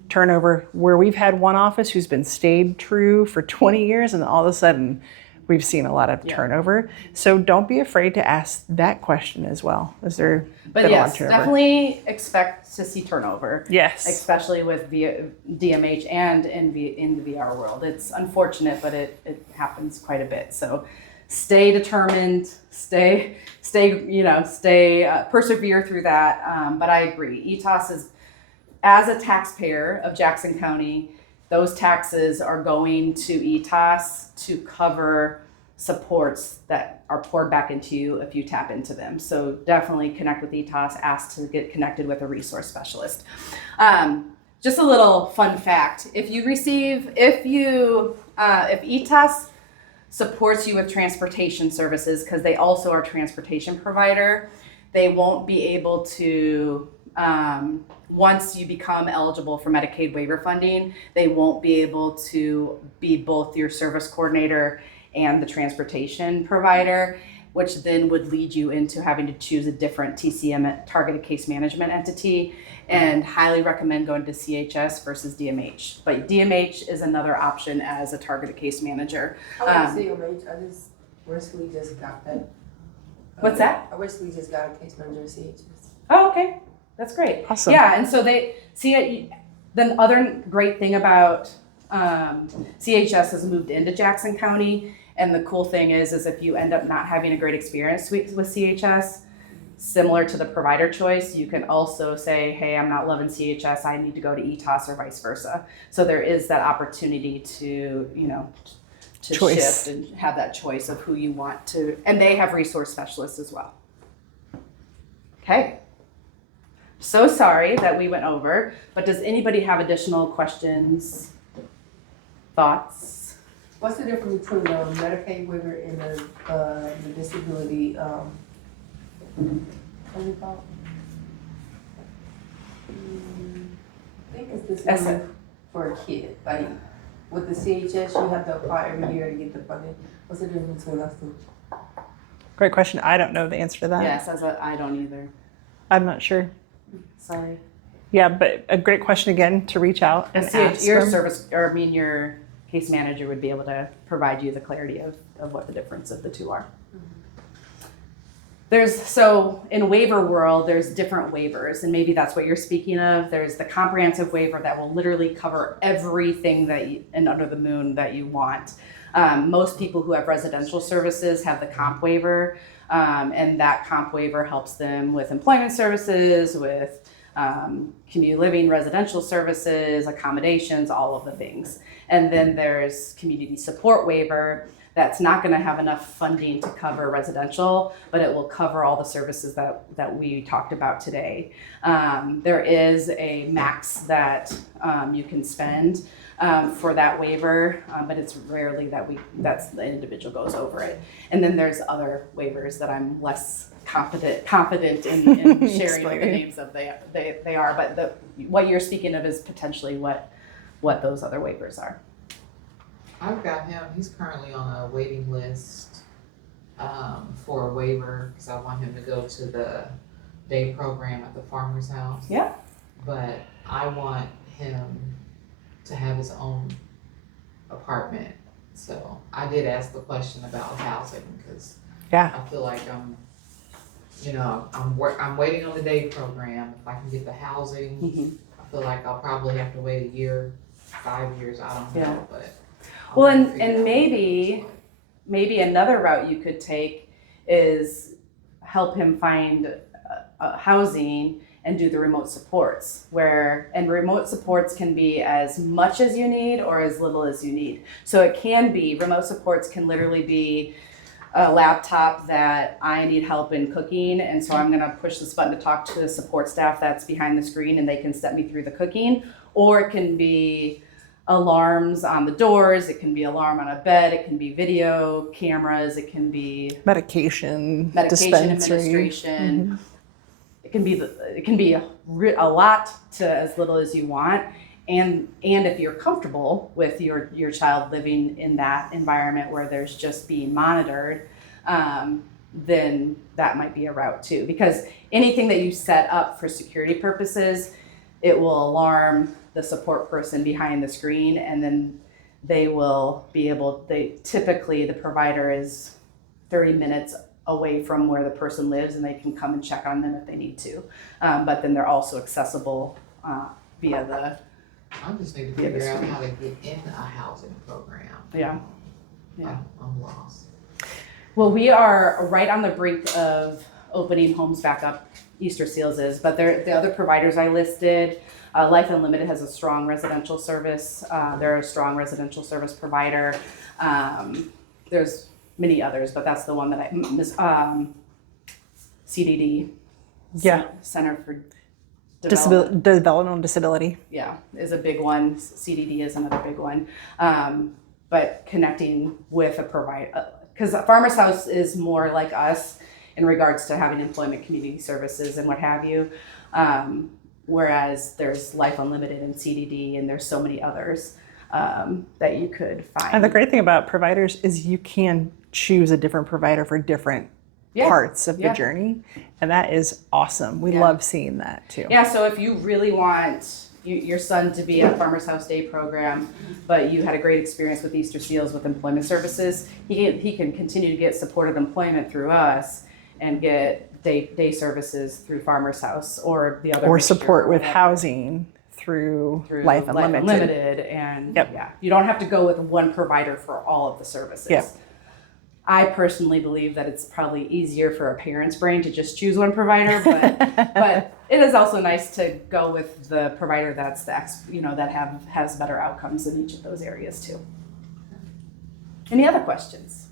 turnover where we've had one office who's been stayed true for 20 years and all of a sudden we've seen a lot of turnover. So don't be afraid to ask that question as well. Is there But been a lot of yes, turnover? definitely expect to see turnover. Yes. Especially with DMH and in the VR world. It's unfortunate, but it happens quite a bit. So stay determined, persevere through that. But I agree. ETOS is, as a taxpayer of Jackson County, those taxes are going to ETOS to cover supports that are poured back into you if you tap into them. So definitely connect with ETOS, ask to get connected with a resource specialist. Just a little fun fact, if ETOS supports you with transportation services, because they also are a transportation provider, they won't be able to, once you become eligible for Medicaid waiver funding, they won't be able to be both your service coordinator and the transportation provider, which then would lead you into having to choose a different TCM, targeted case management entity, and highly recommend going to CHS versus DMH. But DMH is another option as a targeted case manager. I recently just got that. What's that? I recently just got a case manager at CHS. Oh, okay. That's great. Awesome. Yeah, and so they see the other great thing about CHS has moved into Jackson County, and the cool thing is if you end up not having a great experience with CHS, similar to the provider choice, you can also say, hey, I'm not loving CHS, I need to go to ETOS or vice versa. So there is that opportunity to Choice. shift and have that choice of who you want to, and they have resource specialists as well. Okay. So sorry that we went over, but does anybody have additional questions, thoughts? What's the difference between the Medicaid waiver and the disability, what is it called? I think it's disability for a kid. Like with the CHS, you have to apply every year to get the funding. What's the difference between those two? Great question. I don't know the answer to that. Yes, I don't either. I'm not sure. Sorry. Yeah, but a great question again to reach out and ask Your them. your case manager would be able to provide you the clarity of what the difference of the two are. So in waiver world, there's different waivers, and maybe that's what you're speaking of. There's the comprehensive waiver that will literally cover everything and under the moon that you want. Most people who have residential services have the comp waiver, and that comp waiver helps them with employment services, with community living, residential services, accommodations, all of the things. And then there's community support waiver that's not going to have enough funding to cover residential, but it will cover all the services that we talked about today. There is a max that you can spend for that waiver, but it's rarely that the individual goes over it. And then there's other waivers that I'm less confident in sharing what the names of they are, but what you're speaking of is potentially what those other waivers are. I've got him, he's currently on a waiting list for a waiver because I want him to go to the day program at the farmer's house. Yeah. But I want him to have his own apartment. So I did ask the question about housing because Yeah. I feel like I'm waiting on the day program. If I can get the housing, Mm-hmm. I feel like I'll probably have to wait a year, 5 years, I don't Yeah. know, but. Well, I'll figure and out maybe another route you could take is help him find housing and do the remote supports, and remote supports can be as much as you need or as little as you need. So remote supports can literally be a laptop that I need help in cooking, and so I'm gonna push this button to talk to the support staff that's behind the screen and they can step me through the cooking. Or it can be alarms on the doors, it can be alarm on a bed, it can be video cameras, it can be Medication medication dispensary. administration. It can be a lot to as little as you want. And if you're comfortable with your child living in that environment where there's just being monitored, then that might be a route too. Because anything that you set up for security purposes, it will alarm the support person behind the screen, and then they will be able, typically the provider is 30 minutes away from where the person lives, and they can come and check on them if they need to. But then they're also accessible via the, I just need to figure out how to get in a housing program. yeah. I'm lost. Well, we are right on the brink of opening homes back up. Easterseals is, but the other providers I listed, Life Unlimited has a strong residential service. They're a strong residential service provider. There's many others, but that's the one that CDD. Yeah. Center for Developmental disability. Yeah, is a big one. CDD is another big one. But connecting with a provider, because Farmers House is more like us in regards to having employment community services and what have you. Whereas there's Life Unlimited and CDD, and there's so many others that you could find. And the great thing about providers is you can choose a different provider for different parts of the journey. And that is awesome. We love seeing that too. Yeah, so if you really want your son to be at Farmers House Day program, but you had a great experience with Easterseals with employment services, he can continue to get supported employment through us and get day services through Farmers House or the other. Or support with housing through Life Unlimited. And yeah, you don't have to go with one provider for all of the services. Yep. I personally believe that it's probably easier for a parent's brain to just choose one provider, but it is also nice to go with the provider that's that has better outcomes in each of those areas too. Any other questions?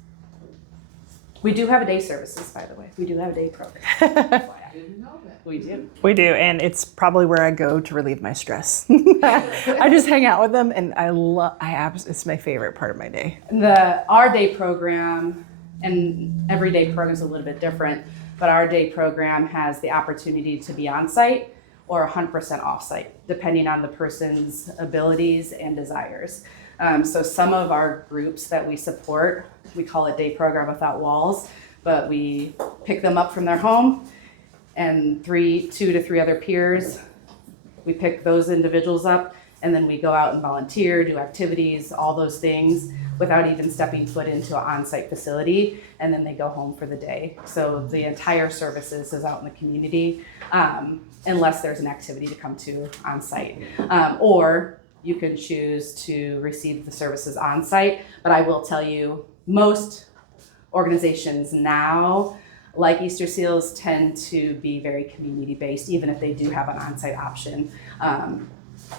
We do have a day services, by the way. We do have a day program. I didn't know that. We do. We do, and it's probably where I go to relieve my stress. I just hang out with them, and it's my favorite part of my day. Our day program, and every day program is a little bit different, but our day program has the opportunity to be on site or 100% off site, depending on the person's abilities and desires. So some of our groups that we support, we call it Day Program Without Walls, but we pick them up from their home, and 2 to 3 other peers, we pick those individuals up, and then we go out and volunteer, do activities, all those things without even stepping foot into an on-site facility, and then they go home for the day. So the entire services is out in the community, unless there's an activity to come to on-site. Or you can choose to receive the services on-site, but I will tell you, most organizations now, like Easterseals, tend to be very community-based, even if they do have an on-site option.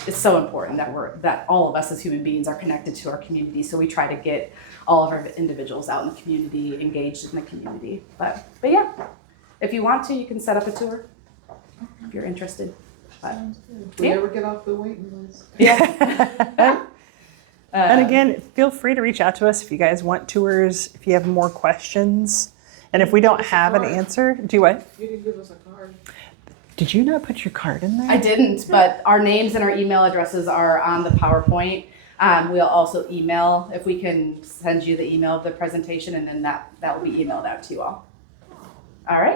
It's so important that all of us as human beings are connected to our community, so we try to get all of our individuals out in the community, engaged in the community. But yeah, if you want to, you can set up a tour if you're interested. We never get off the waiting list. Yeah. And again, feel free to reach out to us if you guys want tours, if you have more questions. And if we don't have an answer, do what? You didn't give us a card. Did you not put your card in there? I didn't, but our names and our email addresses are on the PowerPoint. We'll also email, if we can send you the email of the presentation, and then that will be emailed out to you all. All right.